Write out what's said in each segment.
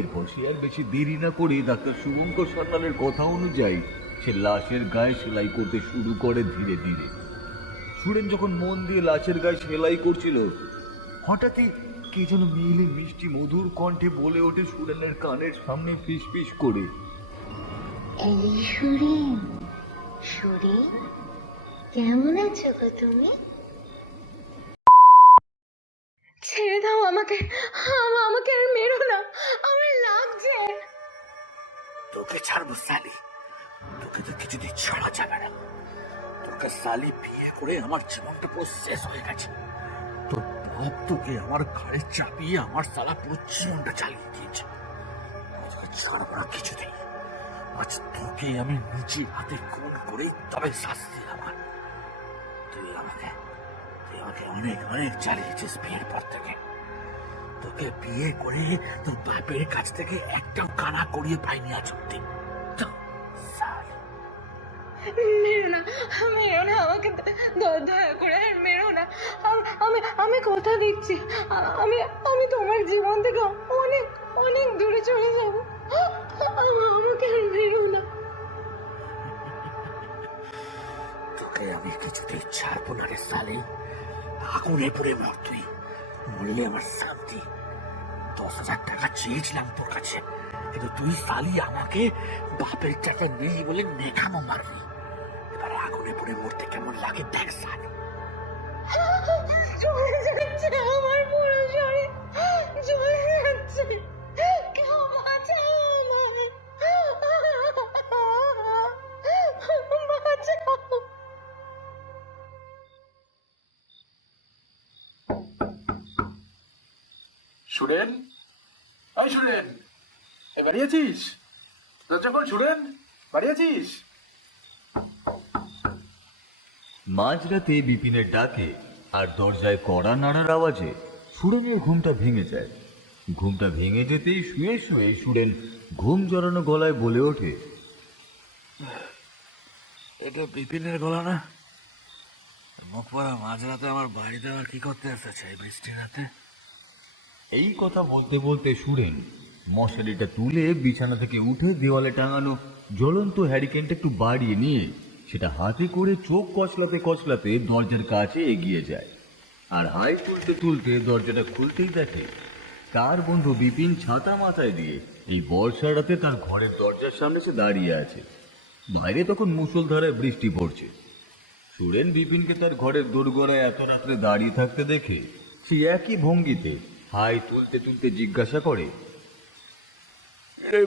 এরপর সে আর বেশি দেরি না করে ডাক্তার শুভঙ্কর সরকারের কথা অনুযায়ী সে লাশের গায়ে সেলাই করতে শুরু করে ধীরে ধীরে। সুরেন যখন মন দিয়ে লাশের গায়ে সেলাই করছিল, হঠাৎই কে যেন মেয়েলি মিষ্টি মধুর কণ্ঠে বলে ওঠে সুরেনের কানের সামনে ফিস ফিস করে, এই সুরেন, সুরেন কেমন আছো গো তুমি? ছেড়ে দাও আমাকে, আমাকে আর মেরো না, আমার লাগছে। তোকে ছাড়বো সালি, তোকে তো কিছুতেই ছাড়া যাবে না। তোকে সালি বিয়ে করে আমার জীবনটা পুরো শেষ হয়ে গেছে। তোর বাপ তোকে আমার ঘাড়ে চাপিয়ে আমার সালা পুরো জীবনটা চালিয়ে দিয়েছে। তোকে ছাড়বো না কিছুতেই। আজ তোকে আমি নিজে হাতে খুন করে তবে শাস্তি আমার। তুই আমাকে অনেক অনেক চালিয়েছিস বিয়ের পর থেকে। তোকে বিয়ে করে তোর বাপের কাছ থেকে একটাও কানা করিয়ে পাইনি আজ অব্দি। মেরো না, মেরো না আমাকে, দয়া করে আর মেরো না। আমি কথা দিচ্ছি, আমি আমি তোমার জীবন থেকে অনেক অনেক দূরে চলে যাবো। আমাকে আর মেরো না। তোকে আমি কিছুতেই ছাড়বো না রে সালি। আগুনে পড়ে মর তুই, মরলে আমার শান্তি। 10,000 টাকা চেয়েছিলাম তোর কাছে, কিন্তু তুই সালি আমাকে বাপের টাকা নেই বলে নেখামো মারলি। এবারে আগুনে পড়ে মরতে কেমন লাগে দেখ সালি। চলে যাচ্ছে আমার পুরো শরীর, চলে যাচ্ছে। কেউ বাঁচাও আমায়, বাঁচাও। সুরেন, এই সুরেন, বাড়ি আছিস? দরজা খোল সুরেন, বাড়ি আছিস? মাঝরাতে বিপিনের ডাকে আর দরজায় কড়া নাড়ার আওয়াজে সুরেনের ঘুমটা ভেঙে যায়। ঘুমটা ভেঙে যেতেই শুয়ে শুয়ে সুরেন ঘুম জড়ানো গলায় বলে ওঠে, এটা বিপিনের গলা না? মুখ পড়া মাঝরাতে আমার বাড়িতে আবার কি করতে এসেছে এই বৃষ্টির রাতে? এই কথা বলতে বলতে সুরেন মশারিটা তুলে বিছানা থেকে উঠে দেওয়ালে টাঙানো জ্বলন্ত হ্যারিকেনটা একটু বাড়িয়ে নিয়ে সেটা হাতে করে চোখ কচলাতে কচলাতে দরজার কাছে এগিয়ে যায়। আর হাই তুলতে তুলতে দরজাটা খুলতেই দেখে তার বন্ধু বিপিন ছাতা মাথায় দিয়ে এই বর্ষার রাতে তার ঘরের দরজার সামনে সে দাঁড়িয়ে আছে। বাইরে তখন মুষলধারায় বৃষ্টি পড়ছে। সুরেন বিপিনকে তার ঘরের দোরগোড়ায় এত রাত্রে দাঁড়িয়ে থাকতে দেখে সে একই ভঙ্গিতে হাই তুলতে তুলতে জিজ্ঞাসা করে,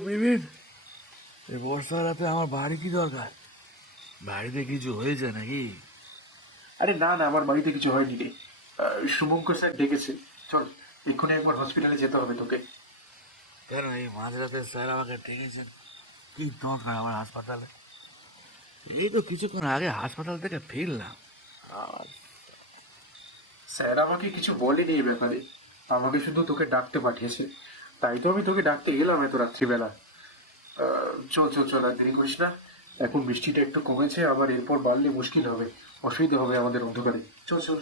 বিপিন, এই বর্ষা রাতে আমার বাড়ি কি দরকার? বাড়িতে কিছু হয়েছে নাকি? আরে না না, আমার বাড়িতে কিছু হয়নি রে। শুভঙ্কর স্যার ডেকেছে, চল এক্ষুনি একবার হসপিটালে যেতে হবে তোকে। কেন এই মাঝরাতে স্যার আমাকে ডেকেছেন? কি দরকার আমার হাসপাতালে? এই তো কিছুক্ষণ আগে হাসপাতাল থেকে ফিরলাম। স্যার আমাকে কিছু বলেনি এই ব্যাপারে, আমাকে শুধু তোকে ডাকতে পাঠিয়েছে, তাই তো আমি তোকে ডাকতে গেলাম এত রাত্রিবেলা। চল চল চল, আর দেরি করিস না। এখন বৃষ্টিটা একটু কমেছে, আবার এরপর বাড়লে মুশকিল হবে, অসুবিধা হবে আমাদের অন্ধকারে। চল চল।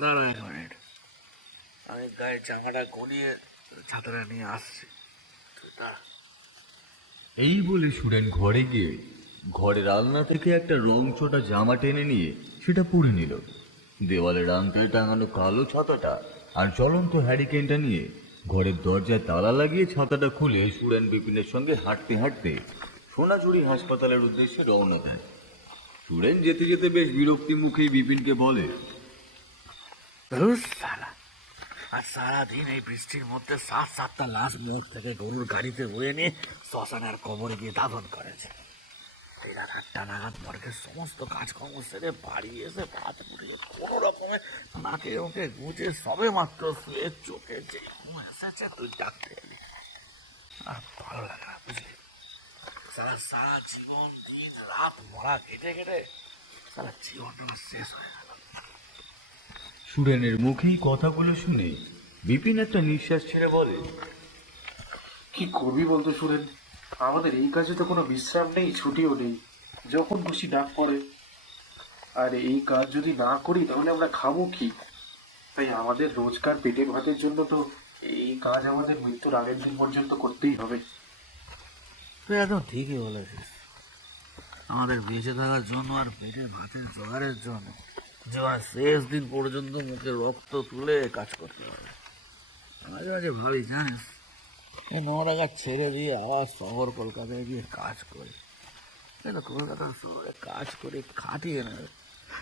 দাঁড়া এক মিনিট, আমি গায়ে জামাটা গলিয়ে ছাতাটা নিয়ে আসছি। তুই দাঁড়া। এই বলে সুরেন ঘরে গিয়ে ঘরের আলনা থেকে একটা রং চটা জামা টেনে নিয়ে সেটা পরে নিল। দেওয়ালে রাংটায় টাঙানো কালো ছাতাটা আর জ্বলন্ত হ্যারিকেনটা নিয়ে ঘরের দরজায় তালা লাগিয়ে ছাতাটা খুলে সুরেন বিপিনের সঙ্গে হাঁটতে হাঁটতে সোনাঝুরি হাসপাতালের উদ্দেশ্যে রওনা দেয়। সুরেন যেতে যেতে বেশ বিরক্তি মুখেই বিপিনকে বলে, ধুস শালা, আর সারাদিন এই বৃষ্টির মধ্যে 7-7টা লাশ মুখ থেকে গরুর গাড়িতে বয়ে নিয়ে শ্মশানের কবরে গিয়ে দাফন করেছে। এই রাত 8টা নাগাদ মর্গের সমস্ত কাজকর্ম সেরে বাড়ি এসে ভাত মুড়িয়ে কোনো রকমে নাকে ওকে গুঁজে সবে মাত্র শুয়ে চোখে যে ঘুম এসেছে তুই ডাকতে এলি। আর ভালো লাগে না বুঝলি? সারা সারা জীবন দিন রাত মরা কেটে কেটে সারা জীবনটা শেষ হয়ে গেল। সুরেনের মুখেই কথাগুলো শুনে বিপিন একটা নিঃশ্বাস ছেড়ে বলে, কি করবি বলতো সুরেন, আমাদের এই কাজে তো কোনো বিশ্রাম নেই, ছুটিও নেই, যখন খুশি ডাক পড়ে। আর এই কাজ যদি না করি তাহলে আমরা খাবো কি? তাই আমাদের রোজকার পেটের ভাতের জন্য তো এই কাজ আমাদের মৃত্যুর আগের দিন পর্যন্ত করতেই হবে। তুই একদম ঠিকই বলেছিস। আমাদের বেঁচে থাকার জন্য আর পেটের ভাতের জোগাড়ের জন্য জীবনের শেষ দিন পর্যন্ত মুখে রক্ত তুলে কাজ করতে হবে। মাঝে মাঝে ভাবি জানিস, এই নোংরা কাজ ছেড়ে দিয়ে আবার শহর কলকাতায় গিয়ে কাজ করি। কিন্তু কলকাতার শহরে কাজ করে খাটিয়ে নেবে,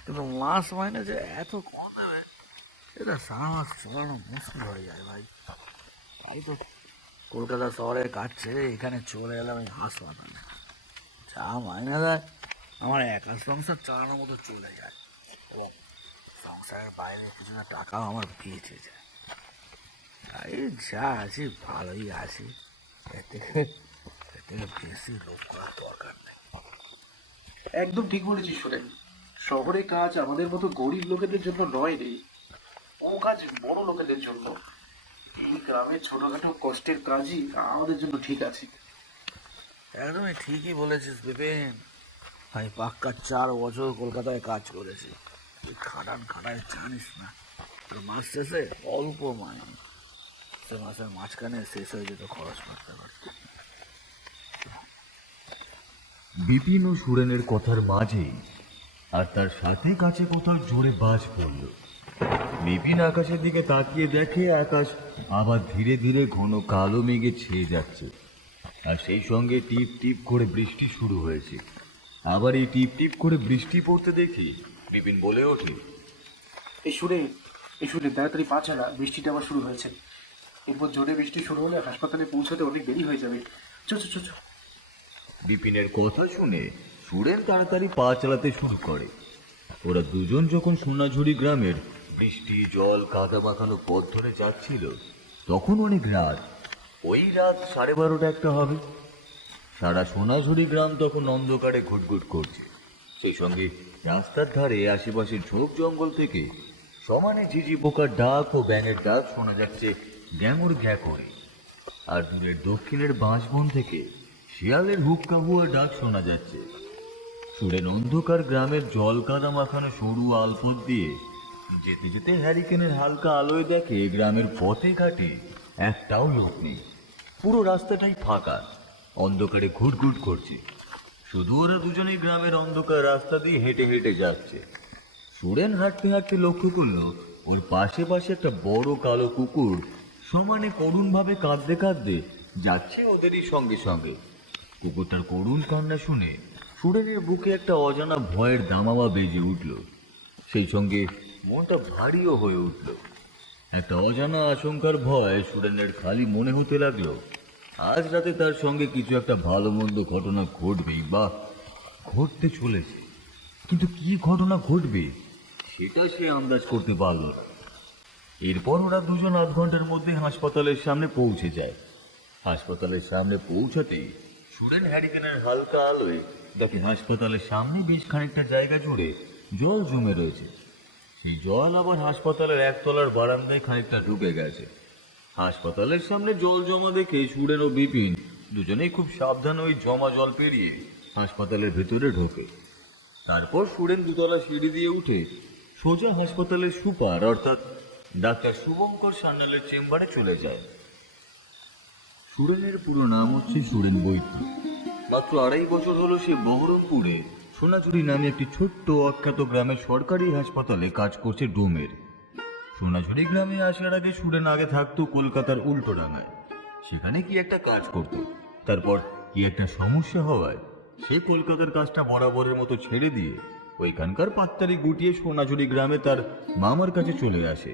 কিন্তু মাস মাইনে যে এত কম দেবে এটা সারা মাস চলানো মুশকিল হয়ে যায় ভাই। তাই তো কলকাতা শহরে কাজ ছেড়ে এখানে চলে এলাম এই হাসপাতালে। যা মাইনে দেয় আমার একা সংসার চালানোর মতো চলে যায়, এবং সংসারের বাইরে কিছুটা টাকাও আমার বেঁচে যায়। তাই যা আছি ভালোই আছি, এর থেকে বেশি লোভ করার দরকার নেই। একদম ঠিক বলেছিস সুরেন। শহরে কাজ আমাদের মতো গরিব লোকেদের জন্য নয় রে, ও কাজ বড় লোকেদের জন্য। এই গ্রামের ছোটখাটো কষ্টের কাজই আমাদের জন্য ঠিক আছে। একদমই ঠিকই বলেছিস বিপিন। আমি পাক্কা 4 বছর কলকাতায় কাজ করেছি। তুই খাটায় জানিস না, তোর মাস শেষে অল্প মাইনে, সে মাসের মাঝখানে শেষ হয়ে যেত খরচ করতে করতে। বিপিন ও সুরেনের কথার মাঝেই আর তার সাথে কাছে কোথাও জোরে বাজ পড়ল। বিপিন আকাশের দিকে তাকিয়ে দেখে আকাশ আবার ধীরে ধীরে ঘন কালো মেঘে ছেয়ে যাচ্ছে, আর সেই সঙ্গে টিপ টিপ করে বৃষ্টি শুরু হয়েছে। আবার এই টিপ টিপ করে বৃষ্টি পড়তে দেখে বিপিন বলে ওঠে, এই সুরে তাড়াতাড়ি পা চালা, বৃষ্টিটা আবার শুরু হয়েছে। এরপর জোরে বৃষ্টি শুরু হলে হাসপাতালে পৌঁছাতে অনেক দেরি হয়ে যাবে। চো চো চো চো। বিপিনের কথা শুনে সুরেন তাড়াতাড়ি পা চালাতে শুরু করে। ওরা দুজন যখন সোনাঝুরি গ্রামের বৃষ্টি জল কাদা মাখানো পথ ধরে যাচ্ছিল, তখন অনেক রাত, ওই রাত 12:30 একটা হবে। সারা সোনাঝুরি গ্রাম তখন অন্ধকারে ঘুটঘুট করছে। সেই সঙ্গে রাস্তার ধারে আশেপাশের ঝোপ জঙ্গল থেকে সমানে ঝিঝি পোকার ডাক ও ব্যাঙের ডাক শোনা যাচ্ছে গ্যাঙুর ঘ্যা করে। আর দূরের দক্ষিণের বাঁশবন থেকে শিয়ালের হুক্কা হুয়া ডাক শোনা যাচ্ছে। সুরেন অন্ধকার গ্রামের জল কাদা মাখানো সরু আলপথ দিয়ে যেতে যেতে হ্যারিকেনের হালকা আলোয় দেখে গ্রামের পথে ঘাটে একটাও লোক নেই। পুরো রাস্তাটাই ফাঁকা, অন্ধকারে ঘুটঘুট করছে। শুধু ওরা দুজনেই গ্রামের অন্ধকার রাস্তা দিয়ে হেঁটে হেঁটে যাচ্ছে। সুরেন হাঁটতে হাঁটতে লক্ষ্য করলো ওর পাশে পাশে একটা বড় কালো কুকুর সমানে করুণভাবে কাঁদতে কাঁদতে যাচ্ছে ওদেরই সঙ্গে সঙ্গে। কুকুরটার করুণ কান্না শুনে সুরেনের বুকে একটা অজানা ভয়ের দামামা বেজে উঠল। সেই সঙ্গে মনটা ভারীও হয়ে উঠল। একটা অজানা আশঙ্কার ভয় সুরেনের খালি মনে হতে লাগলো আজ রাতে তার সঙ্গে কিছু একটা ভালো মন্দ ঘটনা ঘটবেই বা ঘটতে চলেছে। কিন্তু কি ঘটনা ঘটবে সেটা সে আন্দাজ করতে পারল না। এরপর ওরা দুজন আধ ঘন্টার মধ্যে হাসপাতালের সামনে পৌঁছে যায়। হাসপাতালের সামনে পৌঁছাতেই সুরেন হ্যারিকেনের হালকা আলোয় দেখে হাসপাতালের সামনে বেশ খানিকটা জায়গা জুড়ে জল জমে রয়েছে। সেই জল আবার হাসপাতালের একতলার বারান্দায় খানিকটা ঢুকে গেছে। হাসপাতালের সামনে জল জমা দেখে সুরেন ও বিপিন দুজনেই খুব সাবধানে ওই জমা জল পেরিয়ে হাসপাতালের ভেতরে ঢোকে। তারপর সুরেন 2তলা সিঁড়ি দিয়ে উঠে সোজা হাসপাতালের সুপার অর্থাৎ ডাক্তার শুভঙ্কর সান্যালের চেম্বারে চলে যায়। সুরেনের পুরো নাম হচ্ছে সুরেন বৈদ্য। মাত্র 2.5 বছর হলো সে বহরমপুরে সোনাঝুরি নামে একটি ছোট্ট অখ্যাত গ্রামের সরকারি হাসপাতালে কাজ করছে ডোমের। সোনাঝুরি গ্রামে আসার আগে সুরেন আগে থাকতো কলকাতার উল্টোডাঙায়। সেখানে কি একটা কাজ করত, তারপর কি একটা সমস্যা হওয়ায় সে কলকাতার কাজটা বরাবরের মতো ছেড়ে দিয়ে ওইখানকার পাত্তারি গুটিয়ে সোনাঝুরি গ্রামে তার মামার কাছে চলে আসে,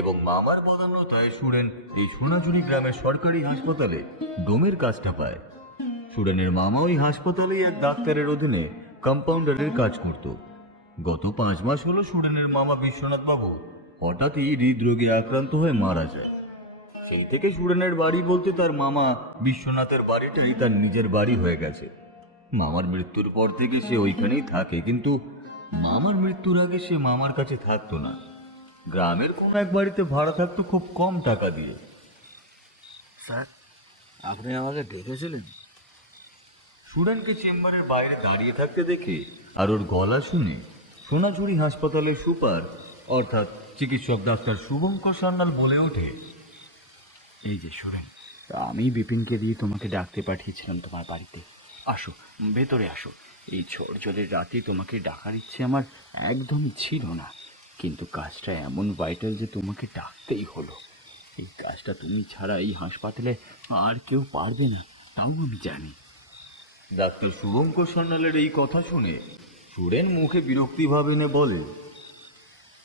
এবং মামার বদান্যতায় সুরেন এই সোনাঝুরি গ্রামের সরকারি হাসপাতালে ডোমের কাজটা পায়। সুরেনের মামা ওই হাসপাতালেই এক ডাক্তারের অধীনে কম্পাউন্ডারের কাজ করত। গত 5 মাস হলো সুরেনের মামা বিশ্বনাথ বাবু হঠাৎই হৃদরোগে আক্রান্ত হয়ে মারা যায়। সেই থেকে সুরেনের বাড়ি বলতে তার মামা বিশ্বনাথের বাড়িটাই তার নিজের বাড়ি হয়ে গেছে। মামার মৃত্যুর পর থেকে সে ওইখানেই থাকে, কিন্তু মামার মৃত্যুর আগে সে মামার কাছে থাকতো না। গ্রামের কোন এক বাড়িতে ভাড়া থাকতো খুব কম টাকা দিয়ে। স্যার, আপনি আমাকে ডেকেছিলেন? সুরেনকে চেম্বারের বাইরে দাঁড়িয়ে থাকতে দেখে আর ওর গলা শুনে সোনাঝুরি হাসপাতালের সুপার অর্থাৎ চিকিৎসক ডাক্তার শুভঙ্কর সান্যাল বলে ওঠে, এই যে শোনেন, আমি বিপিনকে দিয়ে তোমাকে ডাকতে পাঠিয়েছিলাম তোমার বাড়িতে। আসো, ভেতরে আসো। এই ঝড় জলের রাতে তোমাকে ডাকার ইচ্ছে আমার একদমই ছিল না, কিন্তু কাজটা এমন ভাইটাল যে তোমাকে ডাকতেই হলো। এই কাজটা তুমি ছাড়া এই হাসপাতালে আর কেউ পারবে না, তাও আমি জানি। ডাক্তার শুভঙ্কর সান্যালের এই কথা শুনে সুরেন মুখে বিরক্তি ভাব এনে বলে,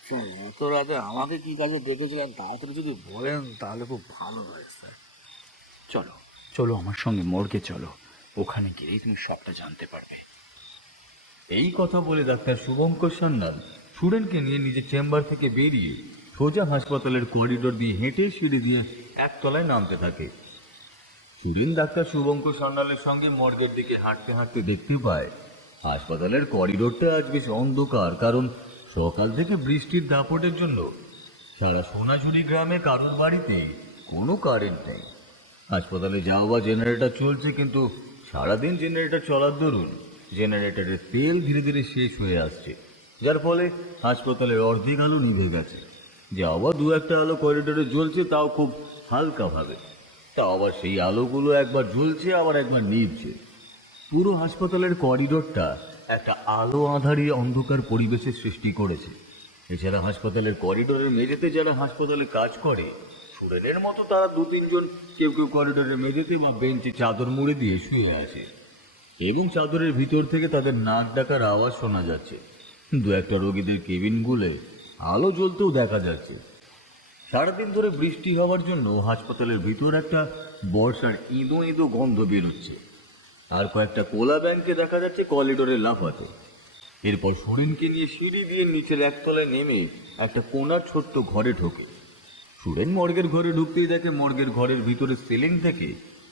স্যার এত রাতে আমাকে কি কাজে ডেকেছিলেন তাড়াতাড়ি যদি বলেন তাহলে খুব ভালো হয় স্যার। চলো চলো আমার সঙ্গে মর্গে চলো, ওখানে গেলেই তুমি সবটা জানতে পারবে। এই কথা বলে ডাক্তার শুভঙ্কর সান্যাল সুরেনকে নিয়ে নিজের চেম্বার থেকে বেরিয়ে সোজা হাসপাতালের করিডোর দিয়ে হেঁটে সিঁড়ি দিয়ে একতলায় নামতে থাকে। সুরেন ডাক্তার শুভঙ্কর সান্যালের সঙ্গে মর্গের দিকে হাঁটতে হাঁটতে দেখতে পায় হাসপাতালের করিডোরটা আজ বেশ অন্ধকার, কারণ সকাল থেকে বৃষ্টির দাপটের জন্য সারা সোনাঝুরি গ্রামে কারোর বাড়িতে কোনো কারেন্ট নেই। হাসপাতালে যাওয়া জেনারেটর চলছে, কিন্তু সারাদিন জেনারেটর চলার দরুন জেনারেটরের তেল ধীরে ধীরে শেষ হয়ে আসছে, যার ফলে হাসপাতালের অর্ধেক আলো নিভে গেছে। যাওয়া দু একটা আলো করিডোরে জ্বলছে, তাও খুব হালকাভাবে। তাও আবার সেই আলোগুলো একবার জ্বলছে আবার একবার নিভছে। পুরো হাসপাতালের করিডোরটা একটা আলো আঁধারি অন্ধকার পরিবেশের সৃষ্টি করেছে। এছাড়া হাসপাতালের করিডোরের মেঝেতে যারা হাসপাতালে কাজ করে সুরেনের মতো তারা দু তিনজন কেউ কেউ করিডোরের মেঝেতে বা বেঞ্চে চাদর মুড়ে দিয়ে শুয়ে আছে, এবং চাদরের ভিতর থেকে তাদের নাক ডাকার আওয়াজ শোনা যাচ্ছে। দু একটা রোগীদের কেবিনগুলো আলো জ্বলতেও দেখা যাচ্ছে। সারাদিন ধরে বৃষ্টি হওয়ার জন্য হাসপাতালের ভিতর একটা বর্ষার ইঁদো ইঁদো গন্ধ বেরোচ্ছে। আর কয়েকটা কোলা ব্যাংকে দেখা যাচ্ছে করিডোরে লাফাতে। এরপর সুরেনকে নিয়ে সিঁড়ি দিয়ে নিচের একতলায় নেমে একটা কোণার ছোট্ট ঘরে ঢোকে। সুরেন মর্গের ঘরে ঢুকতেই দেখে মর্গের ঘরের ভিতরে সিলিং থেকে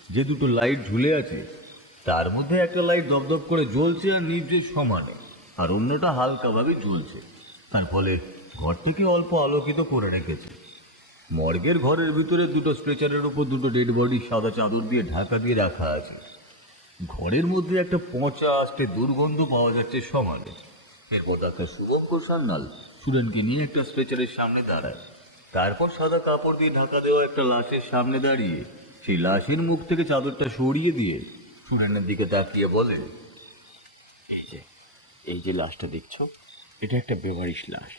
যে দুটো লাইট ঝুলে আছে তার মধ্যে একটা লাইট দপদপ করে জ্বলছে আর নির্জের সমানে, আর অন্যটা হালকাভাবে জ্বলছে। তার ফলে ঘরটিকে অল্প আলোকিত করে রেখেছে। মর্গের ঘরের ভিতরে দুটো স্ট্রেচারের উপর দুটো ডেড বডি সাদা চাদর দিয়ে ঢাকা দিয়ে রাখা আছে। ঘরের মধ্যে একটা পচা আষ্টে দুর্গন্ধ পাওয়া যাচ্ছে সমানে। এরপর ডাক্তার শুভঙ্কর সান্যাল সুরেনকে নিয়ে একটা স্ট্রেচারের সামনে দাঁড়ায়। তারপর সাদা কাপড় দিয়ে ঢাকা দেওয়া একটা লাশের সামনে দাঁড়িয়ে সেই লাশের মুখ থেকে চাদরটা সরিয়ে দিয়ে সুরেনের দিকে তাকিয়ে বলেন, এই যে লাশটা দেখছো, এটা একটা বেওয়ারিশ লাশ।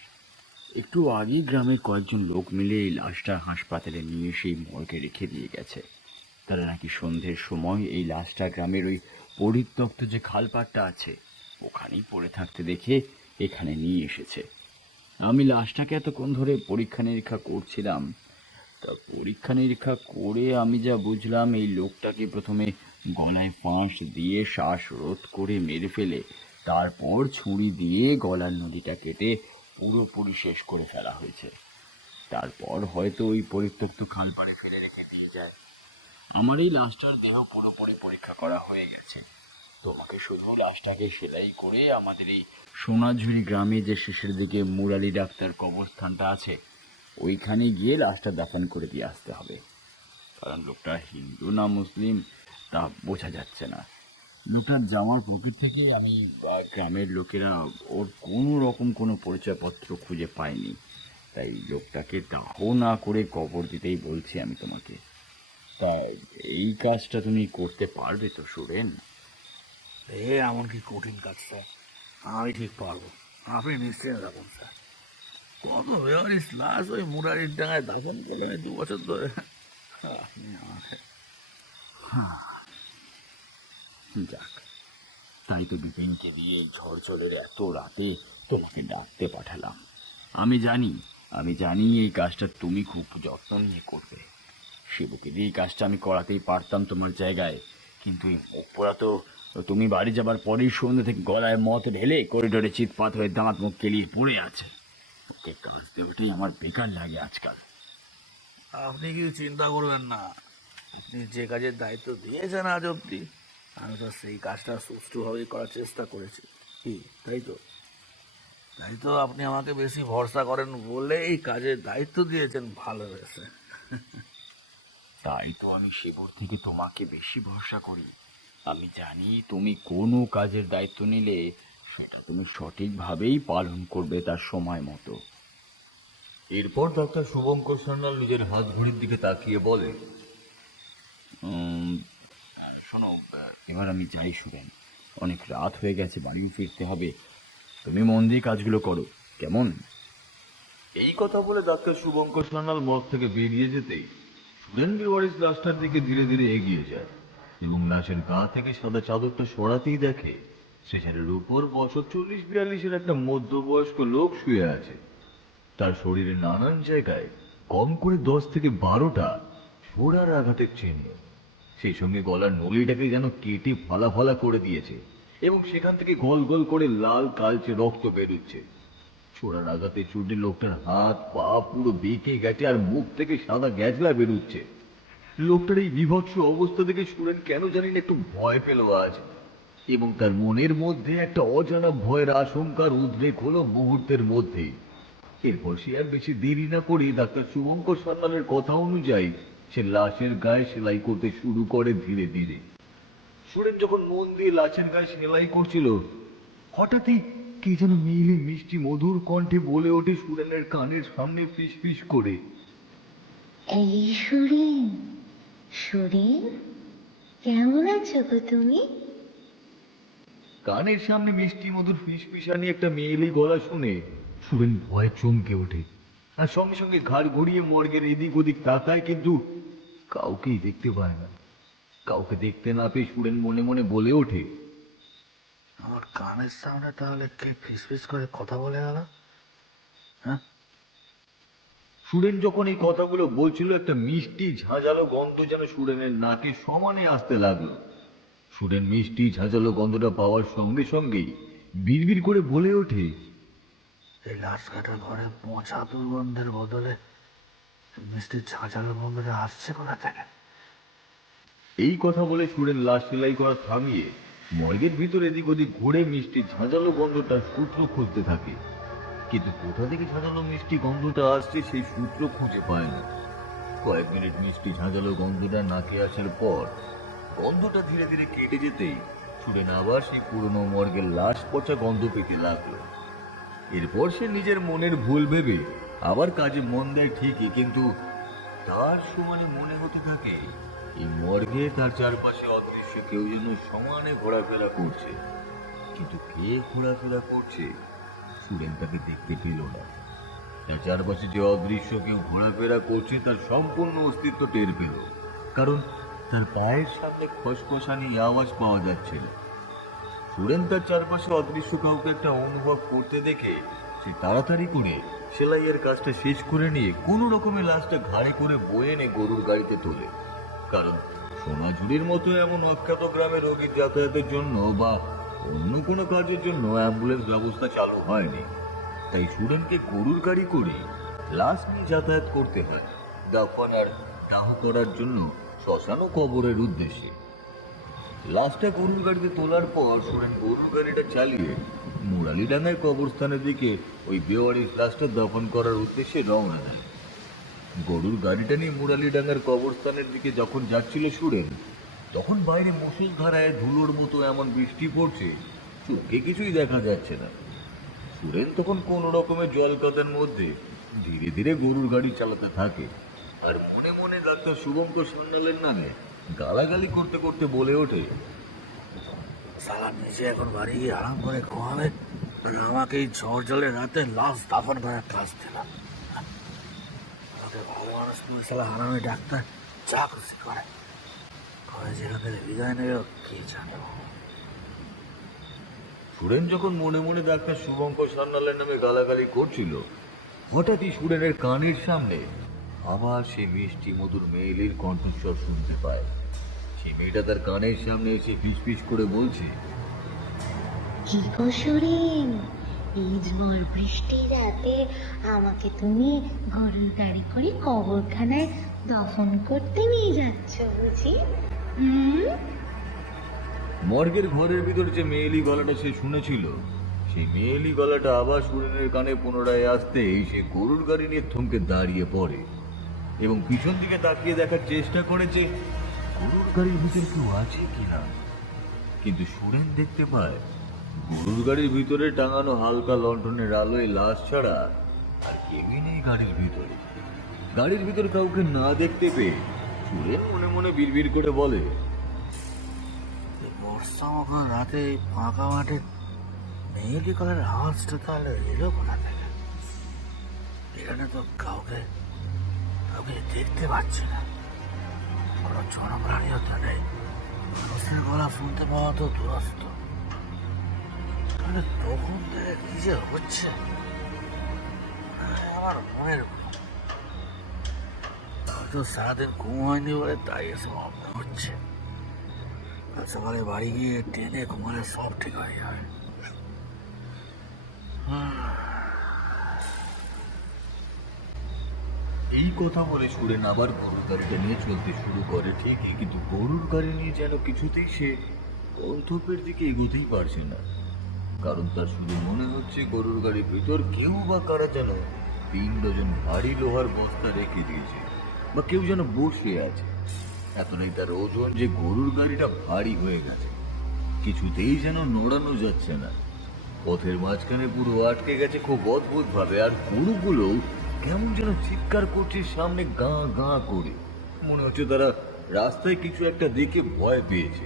একটু আগেই গ্রামের কয়েকজন লোক মিলে এই লাশটা হাসপাতালে নিয়ে সেই মর্গে রেখে দিয়ে গেছে। তারা নাকি সন্ধ্যের সময় এই লাশটা গ্রামের ওই পরিত্যক্ত যে খালপাড়টা আছে ওখানেই পড়ে থাকতে দেখে এখানে নিয়ে এসেছে। আমি লাশটাকে এতক্ষণ ধরে পরীক্ষা নিরীক্ষা করছিলাম। তা পরীক্ষা নিরীক্ষা করে আমি যা বুঝলাম, এই লোকটাকে প্রথমে গলায় ফাঁস দিয়ে শ্বাসরোধ করে মেরে ফেলে তারপর ছুরি দিয়ে গলার নলিটা কেটে পুরোপুরি শেষ করে ফেলা হয়েছে। তারপর হয়তো ওই পরিত্যক্ত খালপাড়ে ফেলে রেখে দিয়ে যায়। আমার এই লাশটার দেহ পুরোপুরি পরীক্ষা করা হয়ে গেছে। তোমাকে শুধু লাশটাকে সেলাই করে আমাদের এই সোনাঝুরি গ্রামে যে শেষের দিকে মুরালি ডাক্তার কবরস্থানটা আছে ওইখানে গিয়ে লাশটা দাফন করে দিয়ে আসতে হবে। কারণ লোকটা হিন্দু না মুসলিম তা বোঝা যাচ্ছে না। লোকটার জামার পকেট থেকে আমি গ্রামের লোকেরা ওর কোনো রকম কোনো পরিচয়পত্র খুঁজে পাইনি। তাই লোকটাকে দাহ না করে কবর দিতেই বলছি আমি তোমাকে। তা এই কাজটা তুমি করতে পারবে তো সুরেন? এমন কি কঠিন কাজ স্যার, আমি ঠিক পারবো, আপনি নিশ্চয়ই রাখুন স্যার। কত বেয়ারিস লাশ ওই মুরারির ডাঙায় দাফন করলেন 2 বছর ধরে। আপনি আমাকে যাক, তাই তো বিপিনকে দিয়ে এই ঝড় জলের এত রাতে তোমাকে ডাকতে পাঠালাম। আমি জানি এই কাজটা তুমি খুব যত্ন নিয়ে করবে। শিবুকে দিয়ে এই কাজটা আমি করাতেই পারতাম তোমার জায়গায়, কিন্তু এই মুখপোড়া তো তুমি বাড়ি যাবার পরেই সন্ধ্যে থেকে গলায় মদ ঢেলে করিডোরে চিৎপাত হয়ে দাঁত মুখ কেলিয়ে পড়ে আছে। ওকে কাজ দেওয়াটাই আমার বেকার লাগে আজকাল। আপনি কিছু চিন্তা করবেন না, আপনি যে কাজের দায়িত্ব দিয়েছেন আজ অব্দি আমি তো সেই কাজটা সুষ্ঠুভাবেই করার চেষ্টা করেছি। কি তাই তো আপনি আমাকে বেশি ভরসা করেন বলে এই কাজের দায়িত্ব দিয়েছেন, ভালো হয়েছে। তাই তো আমি শিবুর থেকে তোমাকে বেশি ভরসা করি। আমি জানি তুমি কোনো কাজের দায়িত্ব নিলে সেটা তুমি সঠিকভাবেই পালন করবে তার সময় মতো। এরপর ডাক্তার শুভঙ্কর সান্যাল নিজের হাত ঘড়ির দিকে তাকিয়ে বলে, শোনো, এবার আমি যাই সুরেন, অনেক রাত হয়ে গেছে, বাড়িও ফিরতে হবে। তুমি মন দিয়ে কাজগুলো করো, কেমন? এই কথা বলে ডাক্তার শুভঙ্কর সান্যাল মগ থেকে বেরিয়ে যেতেই সুরেন বেওয়ারিশ লাশটার দিকে ধীরে ধীরে এগিয়ে যায় এবং লাশের গা থেকে সাদা চাদরটা সরাতেই দেখে স্ট্রেচারের উপর বছর 40-42-এর একটা মধ্যবয়স্ক লোক শুয়ে আছে। তার শরীরে নানান জায়গায় কম করে 10 থেকে 12টা ছোড়ার আঘাতের চিহ্ন, সেই সঙ্গে গলার নলিটাকে যেন কেটে ফালা ফালা করে দিয়েছে এবং সেখান থেকে গল গল করে লাল কালচে রক্ত বেরোচ্ছে। ছোড়ার আঘাতে চুটে লোকটার হাত পা পুরো বেঁকে গেছে আর মুখ থেকে সাদা গ্যাজলা বেরোচ্ছে। লোকটার এই বিভৎস অবস্থা দেখে সুরেন কেন জানি না একটু ভয় পেল আজ, এবং তার মনের মধ্যে একটা অজানা ভয়ের আশঙ্কার উদ্রেক হলো মুহূর্তের মধ্যে। এরপর সে আর বেশি দেরি না করে ডাক্তার শুভঙ্কর সান্যালের কথা অনুযায়ী সে লাশের গায়ে সেলাই করতে শুরু করে ধীরে ধীরে। সুরেন যখন মন দিয়ে লাশের গায়ে সেলাই করছিল, হঠাৎই কে যেন মেয়েলি মিষ্টি মধুর কণ্ঠে বলে ওঠে সুরেনের কানের সামনে ফিস ফিস করে, এই সুরেন, সুরেন, কেমন আছো গো তুমি? কানের সামনে মিষ্টি মধুর ফিসফিসানি একটা মেয়েলি গলা শুনে সুরেন ভয়ে চমকে ওঠে আর সঙ্গে সঙ্গে ঘাড় ঘুরিয়ে মর্গের এদিক ওদিক তাকায়, কিন্তু কাউকেই দেখতে পায় না। কাউকে দেখতে না পেয়ে সুরেন মনে মনে বলে ওঠে, আমার কানের সামনে তাহলে কে ফিসফিস করে কথা বলে গেল? হ্যাঁ, সুরেন যখন এই কথাগুলো বলছিল একটা মিষ্টি ঝাঁঝালো গন্ধ যেন সুরেনের নাকে সমানে আসতে লাগলো। সুরেন মিষ্টি ঝাঁঝালো গন্ধটা পাওয়ার সঙ্গে সঙ্গেই বিড়বিড় করে বলে ওঠে, এই লাশ কাটার ঘরে পচা দুর্গন্ধের বদলে মিষ্টির ঝাঁঝালো গন্ধটা আসছে কোথা থেকে? এই কথা বলে সুরেন লাশ সেলাই করা থামিয়ে মর্গের ভিতর এদিক ওদিক ঘুরে মিষ্টি ঝাঁঝালো গন্ধটার সূত্র খুঁজতে থাকে, কিন্তু কোথা থেকে ঝাঁঝালো মিষ্টি গন্ধটা আসছে সেই সূত্র খুঁজে পায় না। কয়েক মিনিট মিষ্টি ঝাঁঝালো গন্ধটা নাকে আসার পর গন্ধটা ধীরে ধীরে কেটে যেতেই সুরেন আবার সেই পুরনো মর্গের লাশ পচা গন্ধ পেতে লাগলো। এরপর সে নিজের মনের ভুল ভেবে আবার কাজে মন দেয় ঠিকই, কিন্তু তার সমানে মনে হতে থাকে এই মর্গে তার চারপাশে অদৃশ্য কেউ যেন সমানে ঘোরাফেরা করছে, কিন্তু কে ঘোরাফেরা করছে সুরেন তাকে দেখতে পেল না। তার চারপাশে যে অদৃশ্য কেউ ঘোরাফেরা করছে তার সম্পূর্ণ অস্তিত্ব টের পেল, কারণ তার পায়ের সামনে খসখসানি আওয়াজ পাওয়া যাচ্ছিল। সুরেন তার চারপাশে অদৃশ্য কাউকে একটা অনুভব করতে দেখে সে তাড়াতাড়ি করে সেলাইয়ের কাজটা শেষ করে নিয়ে কোনো রকমের লাশটা ঘাড়ে করে বয়ে এনে গরুর গাড়িতে তোলে, কারণ সোনাঝুরির মতো এমন অখ্যাত গ্রামে রোগীর যাতায়াতের জন্য বা অন্য কোনো কাজের জন্য অ্যাম্বুলেন্স ব্যবস্থা চালু হয়নি। তাই সুরেনকে গরুর গাড়ি করে লাশ নিয়ে যাতায়াত করতে হয় দাফন আর দাহ করার জন্য শ্মশান ও কবরের উদ্দেশ্যে। লাশটা গরুর গাড়িতে তোলার পর সুরেন গরুর গাড়িটা চালিয়ে মুরালিডাঙ্গার কবরস্থানের দিকে ওই বেওয়ারিশ লাশটা দফন করার উদ্দেশ্যে রওনা দেয়। গরুর গাড়িটা নিয়ে মুরালিডাঙ্গার কবরস্থানের দিকে যখন যাচ্ছিল সুরেন, তখন বাইরে মুষলধারায় ধুলোর মতো এমন বৃষ্টি পড়ছে চোখে কিছুই দেখা যাচ্ছে না। সুরেন তখন কোন রকমের জল কাদার মধ্যে ধীরে ধীরে গরুর গাড়ি চালাতে থাকে আর মনে মনে ডাক্তার শুভঙ্কর সান্যালের নামে গালাগালি করতে করতে বলে ওঠে, সালা নিজে এখন বাড়ি গিয়ে আরাম করে ঘুমাবে, আর আমাকে এই ঝড় জলের রাতে লাশ দাফন করার কাজ দিল। আমাকে ভালো মানুষ করে সালা হারামে ডাক্তার যা খুশি করে যেখান থেকে বিদায় নেবে কে জানে। সুরেন যখন মনে মনে ডাক্তার শুভঙ্কর সান্যালের নামে গালাগালি করছিল, হঠাৎই সুরেনের কানের সামনে আবার সেই মিষ্টি মধুর মেয়েলির কণ্ঠস্বর শুনতে পায়। সেই মেয়েটা তার কানের সামনে এসে ফিসফিস করে বলছে, কি গো সুরেন, এই ঝড় বৃষ্টির রাতে আমাকে তুমি গরুর গাড়ি করে কবরখানায় দফন করতে নিয়ে যাচ্ছ বুঝি? মর্গের ঘরের ভিতর যে মেয়েলি গলাটা সে শুনেছিল, সেই মেয়েলি গলাটা আবার সুরেনের কানে পুনরায় আসতেই সে গরুর গাড়ি নিয়ে থমকে দাঁড়িয়ে পড়ে এবং পিছন দিকে তাকিয়ে দেখার চেষ্টা করে যে গরুর গাড়ির ভিতর কেউ আছে কিনা, কিন্তু সুরেন দেখতে পায় গরুর গাড়ির ভিতরে টাঙানো হালকা লণ্ঠনের আলোয় লাশ ছাড়া আর কেউই নেই গাড়ির ভিতরে। গাড়ির ভিতর কাউকে না দেখতে পেয়ে সুরেন মনে মনে বিড়বিড় করে বলে, বর্ষামুখর রাতে এই ফাঁকা মাঠে মেয়েলি কলের আওয়াজটা তাহলে এলো কোথা থেকে? এখানে তো কাউকে কাউকে দেখতে পাচ্ছি না, কোনো জনপ্রাণীও তো নেই। মানুষের গলা শুনতে পাওয়া তো দুরস্ত। তাহলে তখন থেকে কি যে হচ্ছে মনে হয় আমার মনের ভুল। হয়তো সারাদিন ঘুম হয়নি বলে তাই এসব ভাবনা হচ্ছে। কাল সকালে বাড়ি গিয়ে টেনে ঘুমালে সব ঠিক হয়ে যাবে। এই কথা বলে সুরেন আবার গরুর গাড়িটা নিয়ে চলতে শুরু করে ঠিকই, কিন্তু গরুর গাড়ি নিয়ে যেন কিছুতেই সে গন্তব্যের দিকে এগোতেই পারছে না। কারণ তার শুধু মনে হচ্ছে গরুর গাড়ির ভিতর কেউ বা কারা যেন 3 ডজন ভারী লোহার বস্তা রেখে দিয়েছে, বা কেউ যেন বসে আছে। এতটাই তার ওজন যে গরুর গাড়িটা ভারী হয়ে গেছে, কিছুতেই যেন নড়ানো যাচ্ছে না। পথের মাঝখানে পুরো আটকে গেছে খুব অদ্ভুত ভাবে, আর গরুগুলো কেমন যেন চিৎকার করছে সামনে গাঁ গাঁ করে। মনে হচ্ছে তারা রাস্তায় কিছু একটা দেখে ভয় পেয়েছে।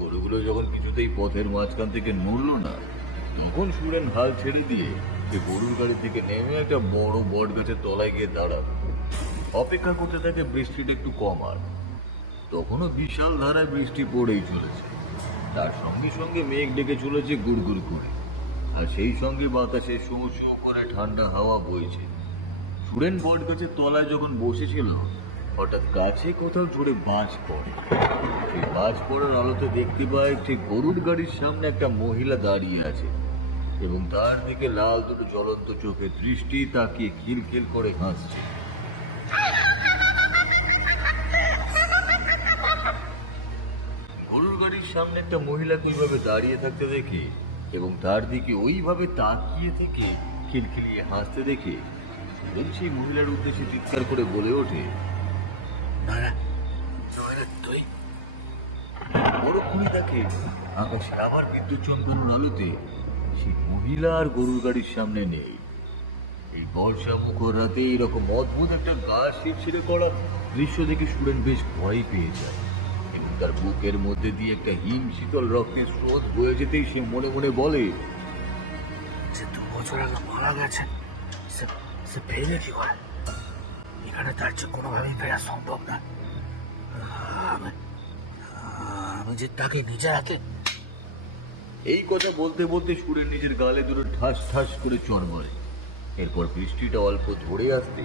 গরুগুলো যখন কিছুতেই পথের মাঝখান থেকে নড়ল না, তখন সুরেন হাল ছেড়ে দিয়ে সে গরুর গাড়ি থেকে নেমে একটা বড় বট গাছের তলায় গিয়ে দাঁড়ালো। অপেক্ষা করতে থাকে বৃষ্টিটা একটু কমার। তখনও বিশাল ধারায় বৃষ্টি পড়েই চলেছে, তার সঙ্গে সঙ্গে মেঘ ডেকে চলেছে গুড়গুড় করে, আর সেই সঙ্গে বাতাসে শো শো করে ঠান্ডা হাওয়া বইছে। সুরেন বট গাছের তলায় যখন বসেছিল, হঠাৎ গাছে কোথাও জোরে বাজ পড়ে। সেই বাজ পড়ার আলোতে দেখতে পায় ঠিক গরুর গাড়ির সামনে একটা মহিলা দাঁড়িয়ে আছে, এবং তার দিকে লাল দুটো জ্বলন্ত চোখে দৃষ্টি তাকিয়ে খিলখিল করে হাসছে। গরুর গাড়ির সামনে একটা মহিলাকে ওইভাবে দাঁড়িয়ে থাকতে দেখে এবং তার দিকে ওইভাবে তাকিয়ে থেকে খিলখিলিয়ে হাসতে দেখে সুরেন সেই মহিলার উদ্দেশ্যে চিৎকার করে বলে ওঠে, না না, তুই পরক্ষণে দেখে আকাশে আবার বিদ্যুৎ চমকানোর আলোতে সেই মহিলা আর গরুর গাড়ির সামনে নেই। এই বর্ষা মুখর রাতে এইরকম অদ্ভুত একটা গা শিরশিরে করা দৃশ্য দেখে সুরেন বেশ ভয় পেয়ে যায়, এবং তার বুকের মধ্যে দিয়ে একটা হিম শীতল রক্তের স্রোত বয়ে যেতেই সে মনে মনে বলে, যে 2 বছর আগে মারা গেছে, সে ফেরে কি করে? এখানে তার চেয়ে কোনোভাবেই ফেরা সম্ভব না। আমি আমি যে তাকে নিজে হাতে। এই কথা বলতে বলতে সুরেন নিজের গালে দুটো ঠাস ঠাস করে চড় মারে। এরপর বৃষ্টিটা অল্প ধরে আসতে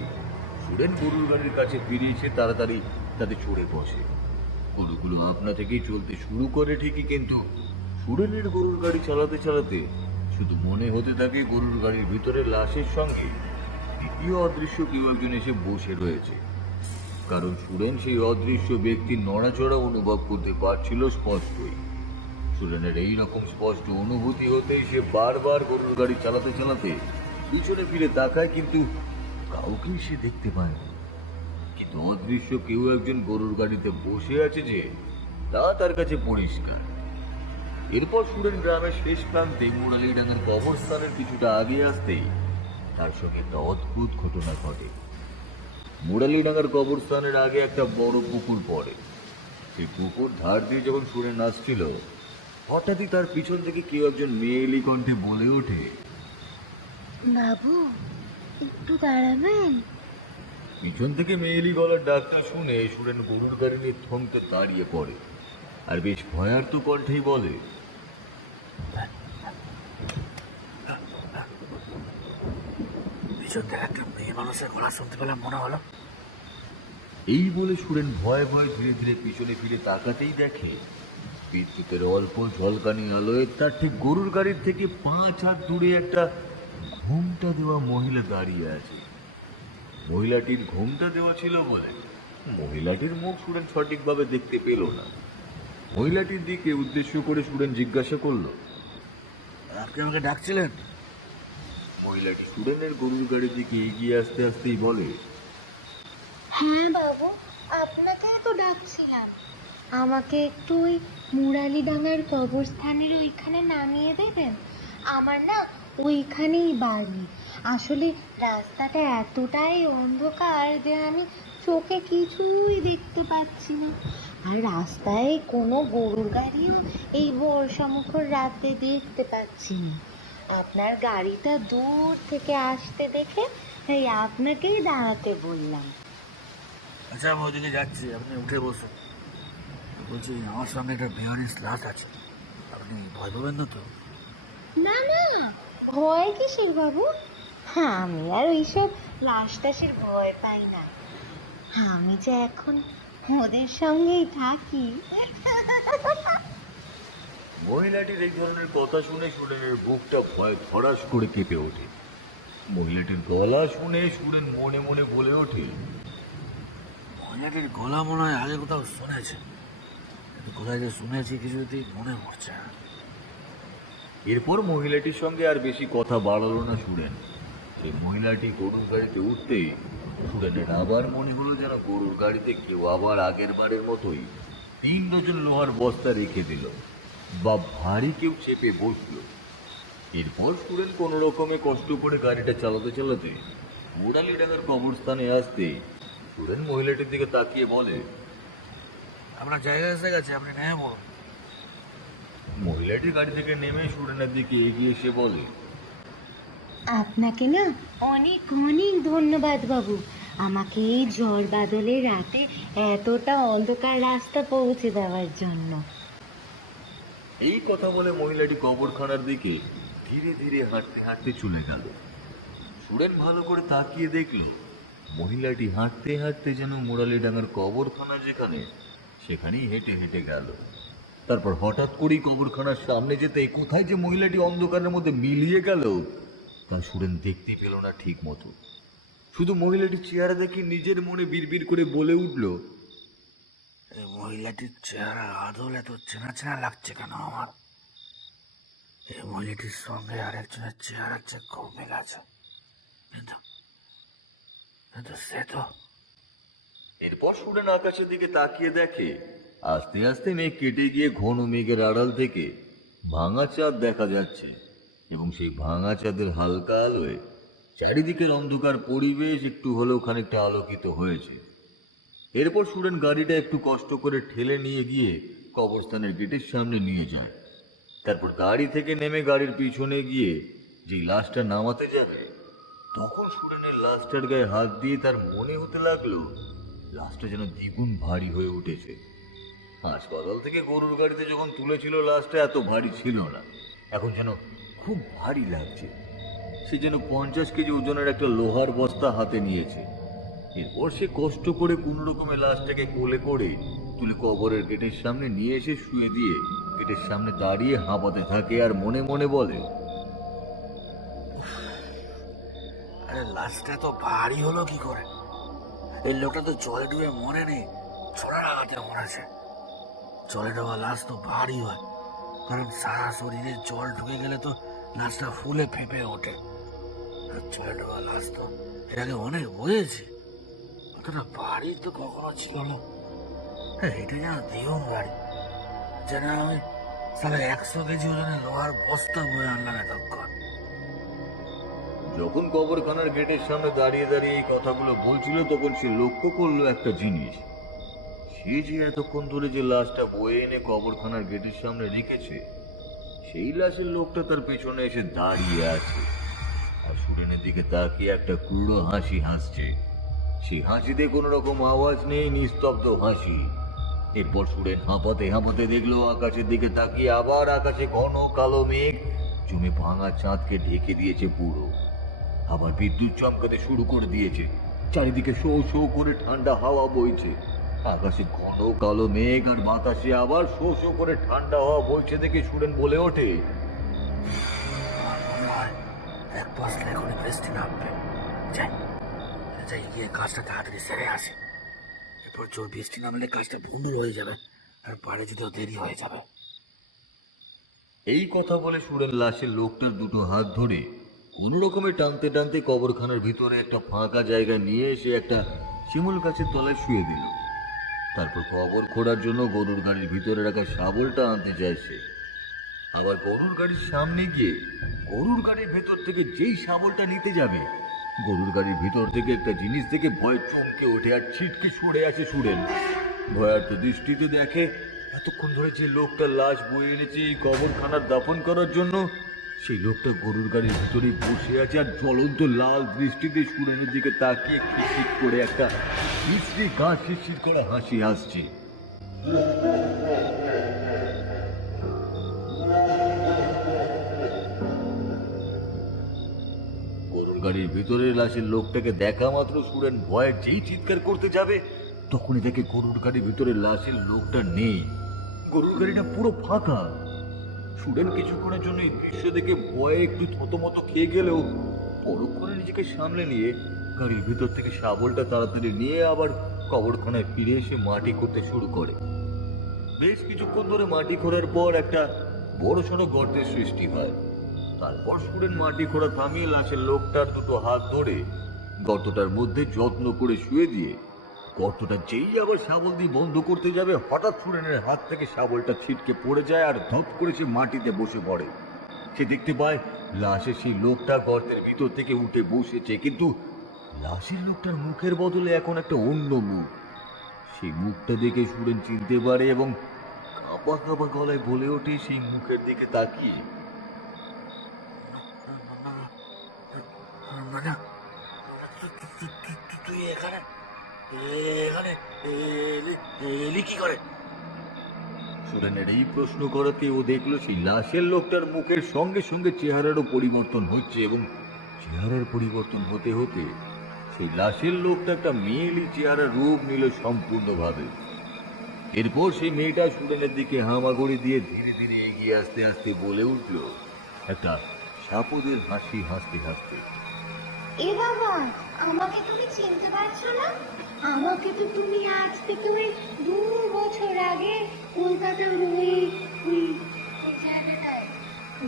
সুরেন গরুর গাড়ির কাছে ফিরিয়েছে, তাড়াতাড়ি তাতে চড়ে বসে। গরুগুলো আপনা থেকেই চলতে শুরু করে ঠিকই, কিন্তু সুরেনের গরুর গাড়ি চালাতে চালাতে শুধু মনে হতে থাকে গরুর গাড়ির ভিতরে লাশের সঙ্গে দ্বিতীয় অদৃশ্য কেউ একজন এসে বসে রয়েছে। কারণ সুরেন সেই অদৃশ্য ব্যক্তির নড়াচড়া অনুভব করতে পারছিল স্পষ্টই। সুরেনের এই রকম স্পষ্ট অনুভূতি হতেই সে বারবার গরুর গাড়ি চালাতে চালাতে পিছনে ফিরে তাকায়, কিন্তু কাউকেই সে দেখতে পায় না। কিন্তু অদৃশ্য কেউ একজন গরুর গাড়িতে বসে আছে যে তা তার কাছে পরিষ্কার। এরপর সুরেন গ্রামের শেষ প্রান্তে মুরালিডাঙ্গার কবরস্থানের কিছুটা আগে আসতেই তার সঙ্গে একটা অদ্ভুত ঘটনা ঘটে। মুরালিডাঙ্গার কবরস্থানের আগে একটা বড় পুকুর পড়ে। সেই পুকুর ধার দিয়ে যখন সুরেন আসছিল, হঠাৎই তার পিছন থেকে কেউ একজন মেয়েলি কণ্ঠে বলে ওঠে, বাবু একটু দাঁড়াবেন? পিছন থেকে মেয়েলি গলার ডাকটা শুনে সুরেন গরুর গাড়ি নিয়ে থমকে দাঁড়িয়ে পড়ে, আর বেশ ভয়ার্ত কণ্ঠেই বলে, পিছন থেকে একটা মেয়ে মানুষের গলা শুনতে পেলাম মনে হলো। এই বলে সুরেন ভয়ে ভয়ে ধীরে ধীরে পিছনে ফিরে তাকাতেই দেখে বিদ্যুতের অল্প ঝলকানি আলোয় তার ঠিক গরুর গাড়ির থেকে 5 হাত দূরে একটা ঘোমটা দেওয়া মহিলা দাঁড়িয়ে আছে। মহিলাটির ঘোমটা দেওয়া ছিল বলে মহিলাটির মুখ সুরেন সঠিকভাবে দেখতে পেল না। মহিলাটির দিকে উদ্দেশ্য করে সুরেন জিজ্ঞাসা করলো, আপনি আমাকে ডাকছিলেন? মহিলাটি সুরেনের গরুর গাড়ির দিকে এগিয়ে আসতে আসতেই বলে, হ্যাঁ বাবু, আপনাকেই তো ডাকছিলাম। আমাকে একটু ওই মুরালিডাঙ্গার কবরস্থানের ওইখানে নামিয়ে দেবেন? আমার না ওইখানেই বাড়ি। আসলে রাস্তাটা এতটাই অন্ধকার যে আমি চোখে কিছুই দেখতে পাচ্ছি না। আর রাস্তায় কোনো গরুর গাড়িও এই বর্ষামুখর রাতে দেখতে পাচ্ছি না। আপনার গাড়িটা দূর থেকে আসতে দেখে এই আপনাকেই দাঁড়াতে বললাম। আচ্ছা আমি ওদিকে যাচ্ছি, আপনি উঠে বসুন। বলছি আমার সামনে একটা বেহারি লাশ আছে, আপনি ভয় পাবেন না তো? না না, ভয় কিসের বাবু? আমি আর ওইসব লাশ টাশের ভয় পাই না। আমি যে এখন ওদের সঙ্গেই থাকি। মহিলাটির এই ধরনের কথা শুনে সুরেনের বুকটা ভয় ধরাস করে কেঁপে ওঠে। মহিলাটির গলা শুনে সুরেন মনে মনে বলে ওঠে, মহিলাটির গলা মনে হয় আগে কোথাও শুনেছে, কিন্তু কোথায় যে শুনেছি কিছুতেই মনে পড়ছে না। এরপর মহিলাটির সঙ্গে আর বেশি কথা বাড়ালো না সুরেন। সেই মহিলাটি গরুর গাড়িতে উঠতেই সুরেনের আবার মনে হলো যেন গরুর গাড়িতে কেউ আবার আগের বারের মতোই 3 ডজন লোহার বস্তা রেখে দিল বা ভারী কেউ চেপে বসলো। এরপর সুরেন কোনো রকমে কষ্ট করে গাড়িটা চালাতে চালাতে মুরালিডাঙ্গার কবরস্থানে আসতে সুরেন মহিলাটির দিকে তাকিয়ে বলে, আপনার জায়গা এসে গেছে, আপনি নেমে পড়ুন। মহিলাটি গাড়ি থেকে নেমে সুরেনের দিকে এগিয়ে এসে বলে, আপনাকে না অনেক অনেক ধন্যবাদ বাবু, আমাকে এই ঝড় বাদলের রাতে এতটা অন্ধকার রাস্তা পৌঁছে দেওয়ার জন্য। এই কথা বলে মহিলাটি কবরখানার দিকে ধীরে ধীরে হাঁটতে হাঁটতে চলে গেল। সুরেন ভালো করে তাকিয়ে দেখল মহিলাটি হাঁটতে হাঁটতে যেন মুরালিডাঙ্গার কবরখানা যেখানে সেখানেই হেঁটে হেঁটে গেল। তারপর হঠাৎ করেই কবরখানার সামনে যেতে কোথায় যে মহিলাটি অন্ধকারের মধ্যে মিলিয়ে গেল তা সুরেন দেখতে পেল না ঠিক মতো। শুধু মহিলাটির চেহারা দেখে নিজের মনে বিড়বিড় করে বলে উঠল, এই মহিলাটির চেহারা আদল এত চেনা চেনা লাগছে কেন আমার? এই মহিলাটির সঙ্গে আরেকজনের চেহারা যে খুব মিল আছে, কিন্তু সে তো। এরপর সুরেন আকাশের দিকে তাকিয়ে দেখে আস্তে আস্তে মেঘ কেটে গিয়ে ঘন মেঘের আড়াল থেকে ভাঙা চাঁদ দেখা যাচ্ছে এবং সেই ভাঙা চাঁদের হালকা আলোয় চারিদিকের অন্ধকার পরিবেশ একটু হলেও খানিকটা আলোকিত হয়েছে। এরপর সুরেন গাড়িটা একটু কষ্ট করে ঠেলে নিয়ে গিয়ে কবরস্থানের গেটের সামনে নিয়ে যায়। তারপর গাড়ি থেকে নেমে গাড়ির পিছনে গিয়ে যে লাশটা নামাতে যাবে তখন সুরেনের লাশটার গায়ে হাত দিয়ে তার মনে হতে লাগলো লাশটা যেন দ্বিগুণ ভারী হয়ে উঠেছে। হাসপাতাল থেকে গরুর গাড়িতে যখন তুলেছিল লাশটা এত ভারী ছিল না, এখন যেন খুব ভারী লাগছে। সে যেন 50 কেজি ওজনের একটা লোহার বস্তা হাতে নিয়েছে। এরপর সে কষ্ট করে কোন রকমের লাশটাকে কোলে করে তুলে কবরের গেটের সামনে নিয়ে এসে শুয়ে দিয়ে গেটের সামনে দাঁড়িয়ে হাঁপাতে থাকে আর মনে মনে বলে, আরে লাশটা তো ভারী হলো কি করে? এই লোকটা তো জলে ডুবে মরেনি, ছোড়ার আঘাতে মরেছে। জলে ডোবা লাশ তো ভারী হয়, কারণ সারা শরীরে জল ঢুকে গেলে তো লাশটা ফুলে ফেঁপে ওঠে। আর জলে ডোবা লাশ তো এর আগে অনেক হয়েছে, অতটা ভারী তো কখনো ছিল না। হ্যাঁ, এটা যেন দ্বিগুণ গাড়ি, যেন আমি সারা 100 কেজি ওজনের লোহার বস্তা বয়ে আনলাম এতক্ষণ। যখন কবরখানার গেটের সামনে দাঁড়িয়ে দাঁড়িয়ে এই কথাগুলো বলছিল তখন সে লক্ষ্য করলো একটা জিনিস। সে যে এতক্ষণ ধরে যে লাশটা বয়ে এনে কবরখানার গেটের সামনে রেখেছে সেই লাশের লোকটা তার পেছনে এসে দাঁড়িয়ে আছে আর সুরেনের দিকে তাকিয়ে একটা ক্রূর হাসি হাসছে। সেই হাসিতে কোনো রকম আওয়াজ নেই, নিস্তব্ধ হাসি। এরপর সুরেন হাঁপাতে হাঁপাতে দেখলো আকাশের দিকে তাকিয়ে আবার আকাশে ঘন কালো মেঘ জমে ভাঙা চাঁদকে ঢেকে দিয়েছে পুরো। আবার বিদ্যুৎ চমকাতে শুরু করে দিয়েছে, চারিদিকে শো শো করে ঠান্ডা হাওয়া বইছে। আকাশে ঘন কালো মেঘ আর বাতাসে আবার শো শো করে ঠান্ডা হাওয়া বইছে দেখে সুরেন বলে ওঠে, আমার মনে হয় এক বছর এখনই বৃষ্টি নামবে। যাই যাই গিয়ে কাজটা তাড়াতাড়ি সেরে আসে, এরপর জোর বৃষ্টি নামলে কাজটা ভণ্ডুল হয়ে যাবে আর বাড়ি যেতেও দেরি হয়ে যাবে। এই কথা বলে সুরেন লাশের লোকটার দুটো হাত ধরে কোনো রকমে টানতে টানতে কবরখানার ভিতরে একটা ফাঁকা জায়গা নিয়ে এসে একটা শিমুল গাছের তলায় শুয়ে দিল। তারপর কবর খোঁড়ার জন্য গরুর গাড়ির ভিতরে রাখা শাবলটা আনতে যায় সে। আবার গরুর গাড়ির সামনে গিয়ে গরুর গাড়ির ভেতর থেকে যেই শাবলটা নিতে যাবে গরুর গাড়ির ভিতর থেকে একটা জিনিস থেকে ভয় চমকে ওঠে আর ছিটকে ছুড়ে আসে সুরেন। ভয়ার্থ দৃষ্টিতে দেখে এতক্ষণ ধরে যে লোকটা লাশ বয়ে এনেছে এই কবরখানার দাফন করার জন্য, সেই লোকটা গরুর গাড়ির ভিতরে বসে আছে আর জ্বলন্ত লাল দৃষ্টিতে সুরেনের দিকে তাকিয়ে খিক করে একটা বিশ্রী গা শিরশির করা হাসি হাসছে। গরুর গাড়ির ভিতরে লাশের লোকটাকে দেখা মাত্র সুরেন ভয়ে যেই চিৎকার করতে যাবে তখনই দেখে গরুর গাড়ির ভিতরে লাশের লোকটা নেই। গরুর গাড়িটা পুরো ফাঁকা। সুরেন কিছুক্ষণের জন্য এই দৃশ্য দেখে ভয়ে একটু থতমত খেয়ে গেলেও পরক্ষণে নিজেকে সামলে নিয়ে গাড়ির ভিতর থেকে শাবলটা তাড়াতাড়ি নিয়ে আবার কবরখানায় ফিরে এসে মাটি করতে শুরু করে। বেশ কিছুক্ষণ ধরে মাটি খোঁড়ার পর একটা বড় সড়ো গর্তের সৃষ্টি হয়। তারপর সুরেন মাটি খোঁড়া থামিয়ে লাশের লোকটার দুটো হাত ধরে গর্তটার মধ্যে যত্ন করে শুয়ে দিয়ে গর্তটা যেই আবার শাবল দিয়ে বন্ধ করতে যাবে হঠাৎ সুরেনের হাত থেকে শাবলটা ছিটকে পড়ে যায় আর ধপ করে সে মাটিতে বসে পড়ে। সে দেখতে পায় লাশের সেই লোকটা গর্তের ভিতর থেকে উঠে বসেছে, কিন্তু লাশের লোকটার মুখের বদলে এখন একটা অন্য মুখ। সেই মুখটা দেখে সুরেন চিনতে পারে এবং কাঁপা কাঁপা গলায় বলে ওঠে সেই মুখের দিকে তাকিয়ে, তুই এখানে এখানে এলি কি করে? সুরেনের এই প্রশ্ন করাতে ও দেখলো সেই লাশের লোকটার মুখের সঙ্গে সঙ্গে চেহারারও পরিবর্তন হচ্ছে এবং চেহারার পরিবর্তন হতে হতে সেই লাশের লোকটা একটা মেয়েলি চেহারা রূপ নিল সম্পূর্ণভাবে। এরপর সেই মেয়েটা সুরেনের দিকে হামাগুড়ি দিয়ে ধীরে ধীরে এগিয়ে আসতে আসতে বলে উঠল একটা সাপদের হাসি হাসতে হাসতে, এ বাবা, আমাকে তুমি চিনতে পারছো না? আমাকে তো তুমি আজ থেকে ওই 2 বছর আগে কলকাতার ওই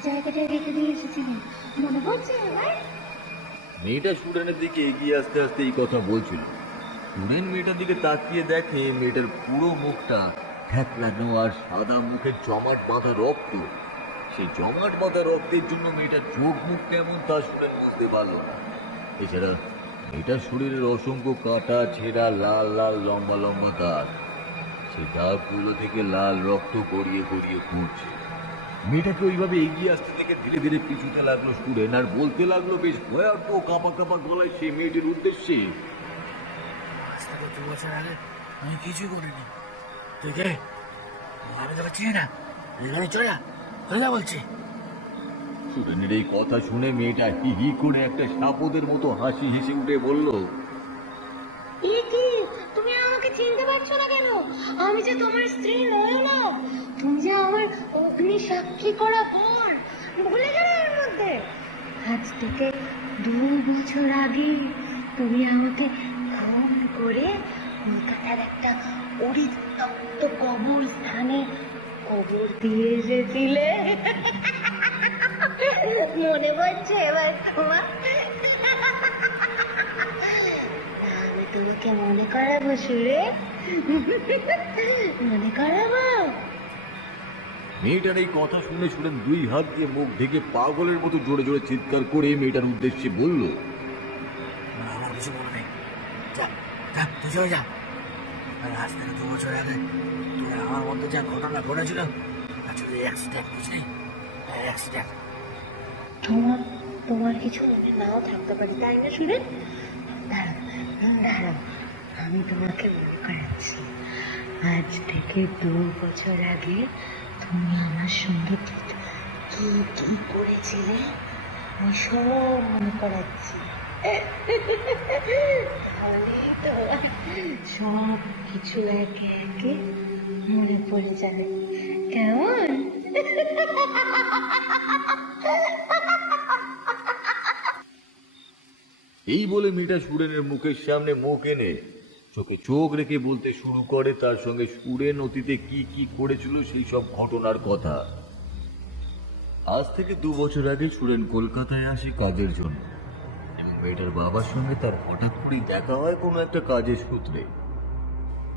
জায়গাটায় রেখে দিয়ে এসেছিলে, মনে পড়ছে আমার? মেয়েটা সুরেনের দিকে এগিয়ে আসতে আসতে এই কথা বলছিল। সুরেন মেয়েটার দিকে তাকিয়ে দেখে মেয়েটার পুরো মুখটা ঠেকলানো আর সাদা মুখের জমাট বাঁধা রক্ত। সেই জমাট বাঁধা রক্তের জন্য মেয়েটার চোখ মুখ কেমন তা সুরেন বুঝতে পারলো না। এছাড়া মেয়েটার শরীরের অসংখ্য কাটা ছেঁড়া লাল লাল লম্বা লম্বা দাগ, সেই দাগগুলো থেকে লাল রক্ত গড়িয়ে গড়িয়ে পড়ছে। মেয়েটাকে ওইভাবে এগিয়ে আসতে থেকে ধীরে ধীরে পিছুতে লাগলো সুরেন আর বলতে লাগলো বেশ ভয়ার্থ কাঁপা কাঁপা গলায় সেই মেয়েটির উদ্দেশ্যে, আজ থেকে 2 বছর আগে আমি কিছু করিনি। তুই কে? আমি তোকে চিনি না। এখানে চলে যা বলছি। সুরেনের এই কথা শুনে মেয়েটা হি হি করে একটা সাপদের মতো হাসি হেসে উঠে বলল, এ কি, তুমি আমাকে চিনতে পারছো না কেন? আমি যে তোমার স্ত্রী নয়না, তুমি যে আমার অগ্নি সাক্ষী করা বর, ভুলে গেলে এর মধ্যে? আজ থেকে 2 বছর আগে তুমি আমাকে খুন করে কলকাতার একটা পরিত্যক্ত কবরস্থানে কবর দিয়ে এসেছিলে। মনে পড়ছে এবার তোমার? আমি তোমাকে মনে করাবো সুরে, মনে করাবো। মেয়েটার এই কথা শুনে সুরেন 2 হাত দিয়ে মুখ ঢেকে পাগলের মতো জোরে জোরে চিৎকার করে মেয়েটার উদ্দেশ্যে বলল, আমার কিছু মনে নেই। যা যা, তুই চলে যা। আর আজ থেকে 2 বছর আগে তুই আমার মধ্যে যা ঘটনা ঘটেছিল আসলে অ্যাক্সিডেন্ট, বুঝলি? অ্যাক্সিডেন্ট। তোমার কিছু মনে নাও থাকতে পারে, তাই না সুরে? দাঁড়াও, আমি তোমাকে মনে করাচ্ছি। আজ থেকে 2 বছর আগে তুমি আমার সঙ্গে কি কি করেছিলে আমি সব মনে করাচ্ছি। তাহলেই তো সব কিছু একে একে মনে পড়ে যাবে, কেমন? এই বলে মেয়েটা সুরেনের মুখের সামনে মুখ এনে চোখে চোখ রেখে বলতে শুরু করে তার সঙ্গে সুরেন অতীতে কি কি করেছিল সেই সব ঘটনার কথা। আজ থেকে 2 বছর আগে সুরেন কলকাতায় আসে কাজের জন্য এবং মেয়েটার বাবার সঙ্গে তার হঠাৎ করেই দেখা হয় কোনো একটা কাজের সূত্রে।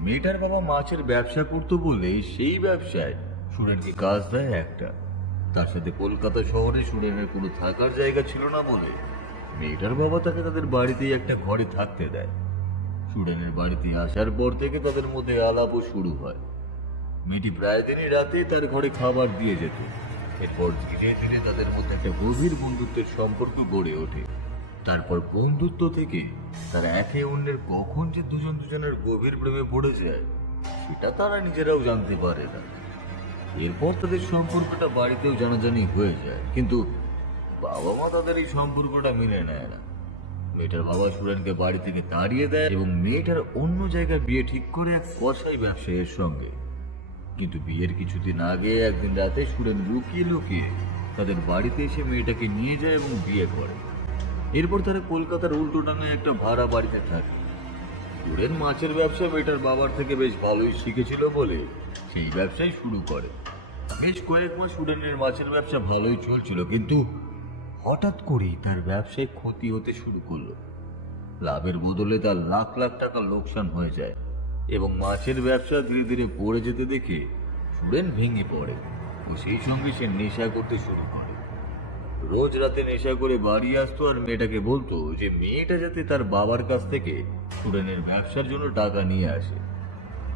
মেয়েটার বাবা মাছের ব্যবসা করতো বলে সেই ব্যবসায় সুরেনকে কাজ দেয় একটা। তার সাথে কলকাতা শহরে সুরেনের কোনো থাকার জায়গা ছিল না বলে মেয়েটার বাবা তাকে তাদের বাড়িতেই একটা ঘরে থাকতে দেয়। সুরেনের বাড়িতে আসার পর থেকে তাদের মধ্যে আলাপও শুরু হয়। মেয়েটি প্রায় দিনই রাতে তার ঘরে খাবার দিয়ে যেত। এরপর ধীরে ধীরে তাদের মধ্যে একটা গভীর বন্ধুত্বের সম্পর্ক গড়ে ওঠে। তারপর বন্ধুত্ব থেকে তারা একে অন্যের কখন যে দুজন দুজনের গভীর প্রেমে পড়ে যায় সেটা তারা নিজেরাও জানতে পারে না। এরপর তাদের সম্পর্কটা বাড়িতেও জানাজানি হয়ে যায়, কিন্তু বাবা মা তাদের এই সম্পর্কটা মেনে নেয় না। মেয়েটার বাবা সুরেনকে বাড়ি থেকে তাড়িয়ে দেয় এবং মেয়েটার অন্য জায়গায় বিয়ে ঠিক করে এক কসাই ব্যবসায়ীর সঙ্গে। কিন্তু বিয়ের কিছুদিন আগে একদিন রাতে সুরেন লুকিয়ে লুকিয়ে তাদের বাড়িতে এসে মেয়েটাকে নিয়ে যায় এবং বিয়ে করে। এরপর তারা কলকাতার উল্টোডাঙ্গায় একটা ভাড়া বাড়িতে থাকে। সুরেন মাছের ব্যবসা মেয়েটার বাবার থেকে বেশ ভালোই শিখেছিল বলে সেই ব্যবসাই শুরু করে। বেশ কয়েক মাস সুরেনের মাছের ব্যবসা ভালোই চলছিল, কিন্তু হঠাৎ করেই তার ব্যবসায় ক্ষতি হতে শুরু করলো। লাভের বদলে তার লাখ লাখ টাকা লোকসান হয়ে যায় এবং মাছের ব্যবসা ধীরে ধীরে পড়ে যেতে দেখে সুরেন ভেঙে পড়ে ও সেই সঙ্গে সে নেশা করতে শুরু করে। রোজ রাতে নেশা করে বাড়ি আসতো আর মেয়েটাকে বলতো যে মেয়েটা যাতে তার বাবার কাছ থেকে সুরেনের ব্যবসার জন্য টাকা নিয়ে আসে।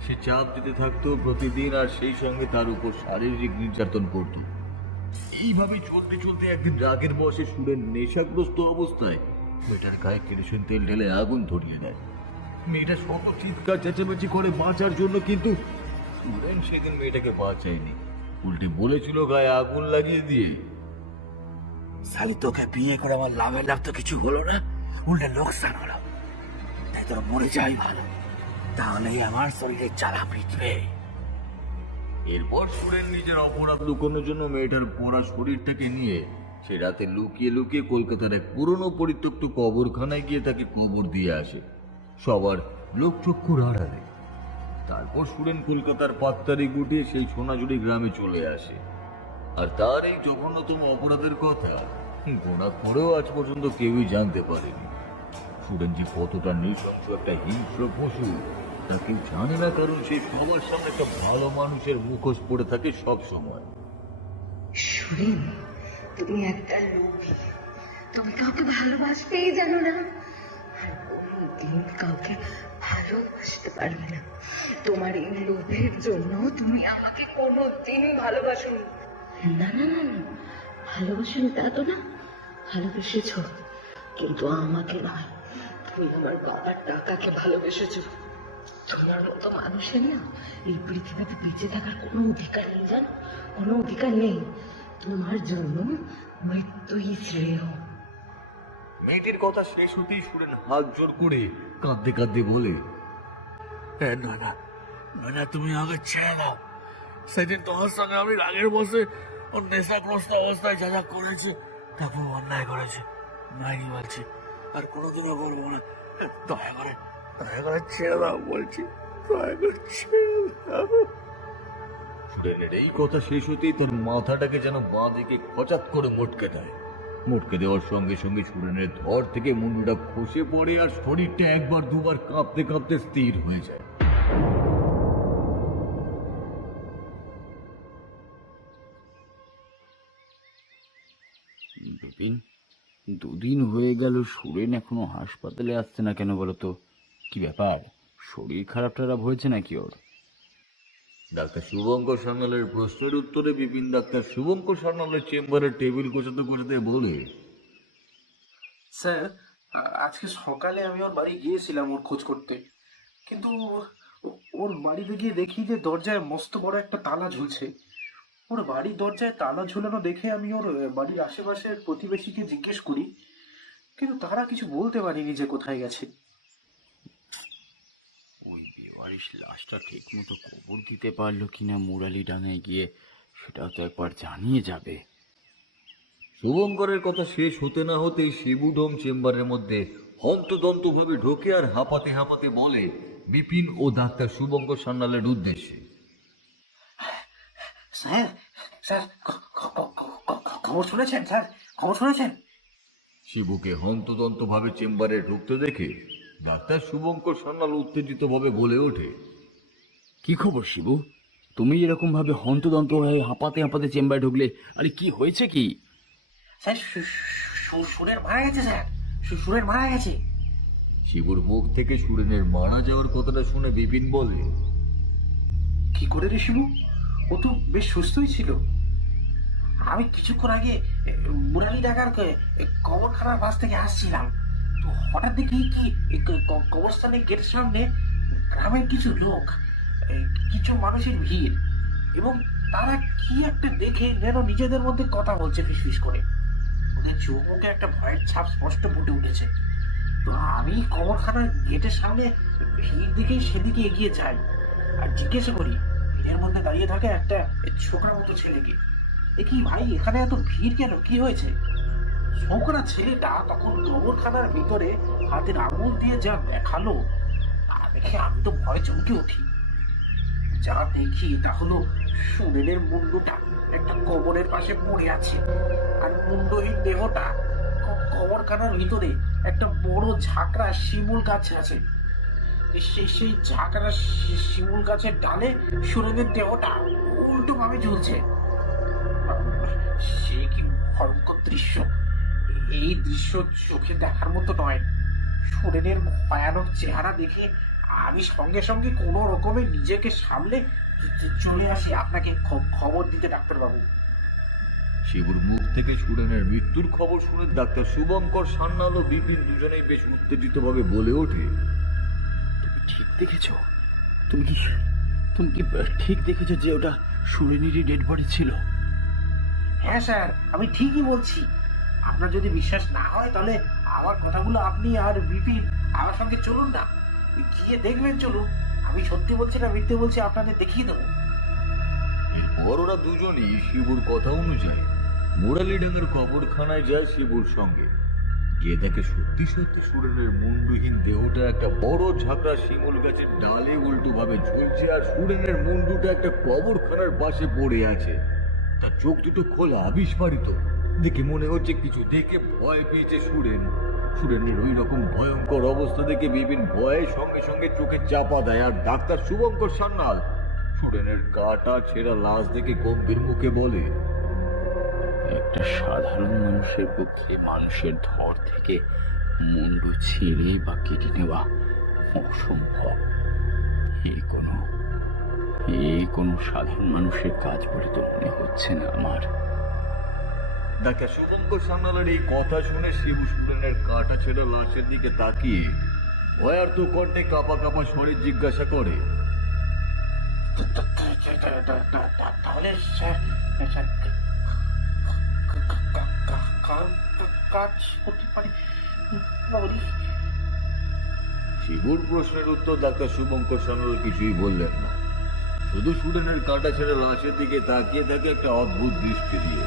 সে চাপ দিতে থাকতো প্রতিদিন আর সেই সঙ্গে তার উপর শারীরিক নির্যাতন করত। এইভাবে চলতে চলতে একদিন রাগের বশে সুরেন নেশাগ্রস্ত অবস্থায় মেয়েটার গায়ে কেরোসিন তেল ঢেলে আগুন ধরিয়ে দেয়। মেয়েটা শত চিৎকার চেঁচামেচি করে বাঁচার জন্য, কিন্তু সুরেন সেদিন মেয়েটাকে বাঁচায়নি, উল্টে বলেছিল গায়ে আগুন লাগিয়ে দিয়ে, শালি তোকে বিয়ে করে আমার লাভের লাভ তো কিছু হলো না, উল্টে লোকসান হলো। তাই তোর মরে যাই ভালো, তাহলেই আমার শরীরে জ্বালা মিটবে। এরপর সুরেন নিজের অপরাধ লুকানোর জন্য মেয়েটার পোড়া শরীরটাকে নিয়ে সে রাতে লুকিয়ে লুকিয়ে কলকাতার এক পুরনো পরিত্যক্ত কবরখানায় গিয়ে তাকে কবর দিয়ে আসে সবার লোকচক্ষুর আড়ালে। তারপর সুরেন কলকাতার পাত্তারি গুটিয়ে সেই সোনাঝুরি গ্রামে চলে আসে। আর তার এই জঘন্যতম অপরাধের কথা গোনা করেও আজ পর্যন্ত কেউই জানতে পারেনি। সুরেন যে কতটা নৃশংস একটা হিংস্র পশু তা কেউ জানে না, কারণ সে সবার সামনে একটা ভালো মানুষের মুখোশ পড়ে থাকে সব সময়। সুরেন, তুমি একটা লোভী। তুমি কাউকে ভালোবাসতেই জানো না, আর কোনোদিন কাউকে ভালোবাসতে পারবে না। তোমার এই লোভের জন্য তুমি আমাকে কোনোদিন ভালোবাসোনি। না না না না, ভালোবাসোনি তা তো না, ভালোবেসেছ, কিন্তু আমাকে নয়। তুমি আমার বাবার টাকাকে ভালোবেসেছ। তোমার মতো মানুষের না এই পৃথিবীতে বেঁচে থাকার কোনো অধিকার নেই, জানো, কোনো অধিকার নেই। তোমার জন্য মৃত্যুই শ্রেয়। মেয়েটির কথা শেষ হতেই সুরেন হাত জোর করে কাঁদতে কাঁদতে বলে, না না না, তুমি আমাকে ছেড়ে দাও। সেদিন তোমার সঙ্গে আমি রাগের বসে ওর নেশাগ্রস্ত অবস্থায় যা যা করেছি তা খুব অন্যায় করেছি, মাইনি বলছি, আর কোনোদিনও বলবো না। দয়া করে ছেড়ে দাও বলছি, দয়া করে ছেড়ে দাও। সুরেনের এই কথা শেষ হতেই তার মাথাটাকে যেন বাঁ দিকে খচাত করে মটকে দেয়। মটকে দেওয়ার সঙ্গে সঙ্গে সুরেনের ধর থেকে মুন্ডুটা খসে পড়ে আর শরীরটা একবার দুবার কাঁপতে কাঁপতে স্থির হয়ে যায়। বিপিন, দুদিন হয়ে গেল সুরেন এখনো হাসপাতালে আসছে না কেন বলো তো? কি ব্যাপার, শরীর খারাপ টারাপ হয়েছে নাকি ওর? ডাক্তার শুভঙ্কর সান্যালের প্রশ্নের উত্তরে বিপিন ডাক্তার শুভঙ্কর সান্যালের চেম্বারের টেবিল গোছাতে গোছাতে বলে, স্যার, আজকে সকালে আমি ওর বাড়ি গিয়েছিলাম ওর খোঁজ করতে, কিন্তু ওর বাড়িতে গিয়ে দেখি যে দরজায় মস্ত বড় একটা তালা ঝুলছে। ওর বাড়ির দরজায় তালা ঝুলানো দেখে আমি ওর বাড়ির আশেপাশের প্রতিবেশীকে জিজ্ঞেস করি, কিন্তু তারা কিছু বলতে পারেনি যে কোথায় গেছে। ওই বেওয়ারিশ লাশটা ঠিক মতো কবর দিতে পারলো কিনা মুরালি ডাঙায় গিয়ে, সেটাও তো একবার জানিয়ে যাবে। শুভঙ্করের কথা শেষ হতে না হতেই শিবুডোম চেম্বারের মধ্যে হন্তদন্ত ভাবে ঢোকে আর হাঁপাতে হাঁপাতে বলে বিপিন ও ডাক্তার শুভঙ্কর সান্যালের উদ্দেশ্যে, স্যার স্যার, খবর শুনেছেন স্যার, খবর শুনেছেন? শিবুকে হন্তদন্ত ভাবে চেম্বারে ঢুকতে দেখে ডাক্তার শুভঙ্কর সান্যাল উত্তেজিত ভাবে বলে ওঠে, কি খবর শিবু? তুমি এরকম ভাবে হন্তদন্ত হয়ে হাঁপাতে হাঁপাতে চেম্বারে ঢুকলে, আরে কি হয়েছে কি? স্যার, সুরের মারা গেছে স্যার, সুরের মারা গেছে। শিবুর মুখ থেকে সুরেনের মারা যাওয়ার কথাটা শুনে বিপিন বলে, কি করে রে শিবু? ও তো বেশ সুস্থই ছিল। আমি কিছুক্ষণ আগে মুরালি ডাকার কবরখানার পাশ থেকে আসছিলাম, তো হঠাৎ দেখি কি কবরস্থানের গেটের সামনে গ্রামের কিছু লোক, কিছু মানুষের ভিড়, এবং তারা কি একটা দেখে যেন নিজেদের মধ্যে কথা বলছে ফিসফিস করে। ওদের চোখ মুখে একটা ভয়ের ছাপ স্পষ্ট ফুটে উঠেছে। তো আমি কবরখানার গেটের সামনে ভিড় দিকে সেদিকে এগিয়ে যাই আর জিজ্ঞেস করি ভিড়ের মধ্যে দাঁড়িয়ে থাকে একটা ছোকরা মতো ছেলেকে, এ কি ভাই, এখানে এত ভিড় কেন, কি হয়েছে? ছোকরা ছেলেটা তখন কবরখানার ভিতরে হাতের আঙুল দিয়ে যা দেখালো, তা দেখে আমি তো ভয় চমকে উঠি। যা দেখি তা হলো সুরেনের মুন্ডুটা একটা কবরের পাশে পড়ে আছে, আর মুন্ডহীন দেহটা কবরখানার ভিতরে একটা বড় ঝাঁকড়া শিমুল গাছ আছে। সেই ঝাঁকড়া শিমুল গাছের ডালে সুরেনের দেহটা উল্টো ভাবে ঝুলছে। সে কি ভয়ঙ্কর দৃশ্য! এই দৃশ্য চোখে দেখার মতো নয়। সুরেনের ভয়ানক চেহারা দেখে আমি সঙ্গে সঙ্গে কোনো রকমে নিজেকে সামলে চলে আসি আপনাকে খবর দিতে, ডাক্তারবাবু। শিবুর মুখ থেকে সুরেনের মৃত্যুর খবর শুনে ডাক্তার শুভঙ্কর, সান্যাল ও বিপিন দুজনেই বেশ উত্তেজিত ভাবে বলে ওঠে, তুমি ঠিক দেখেছো? তুমি কি ঠিক দেখেছো যে ওটা সুরেনেরই ডেড বডি ছিল? হ্যাঁ স্যার, আমি ঠিকই বলছি। আপনার যদি বিশ্বাস না হয় তাহলে আমার কথাগুলো আপনি আর বিপিন আমার সঙ্গে চলুন না, গিয়ে দেখবেন। চলুন, আমি সত্যি বলছি না মিথ্যে বলছি আপনাদের দেখিয়ে দেবো। এরপর ওরা দুজনই শিবুর কথা অনুযায়ী মুরালিডাঙ্গার কবরখানায় যায় শিবুর সঙ্গে। গিয়ে দেখে সত্যি সত্যি সুরেনের মুন্ডুহীন দেহটা একটা বড় ঝাঁকড়া শিমুল গাছের ডালে উল্টো ভাবে ঝুলছে, আর সুরেনের মুন্ডুটা একটা কবরখানার পাশে পড়ে আছে। তার চোখ দুটো খোলা, আবিস্ফারিত। দেখে মনে হচ্ছে কিছু দেখে ভয় পেয়েছে সুরেনের ওই রকম ভয়ঙ্কর অবস্থা দেখে বিপিন ভয়ে সঙ্গে সঙ্গে চোখে চাপা দেয়, আর ডাক্তার শুভঙ্কর, সান্যাল সুরেনের কাটা ছেঁড়া লাশ দেখে গম্ভীর মুখে বলে, একটা সাধারণ মানুষের পক্ষে মানুষের ধর থেকে মুন্ডু ছিঁড়ে বা কেটে নেওয়া অসম্ভব। এই কোনো সাধারণ মানুষের কাজ বলে তো মনে হচ্ছে না আমার। ডাক্তার শুভঙ্কর, সান্যালের এই কথা শুনে শিবু সুরেনের কাটা ছেঁড়া লাশের দিকে তাকিয়ে ভয়ার্ত কণ্ঠে কাঁপা কাঁপা স্বরে জিজ্ঞাসা করে, তাহলে স্যার কাজ করতে পারি? শিবুর প্রশ্নের উত্তর ডাক্তার শুভঙ্কর সান্যাল কিছুই বললেন না, শুধু সুরেনের কাটা ছেঁড়া লাশের দিকে তাকিয়ে থাকে একটা অদ্ভুত দৃষ্টি দিয়ে।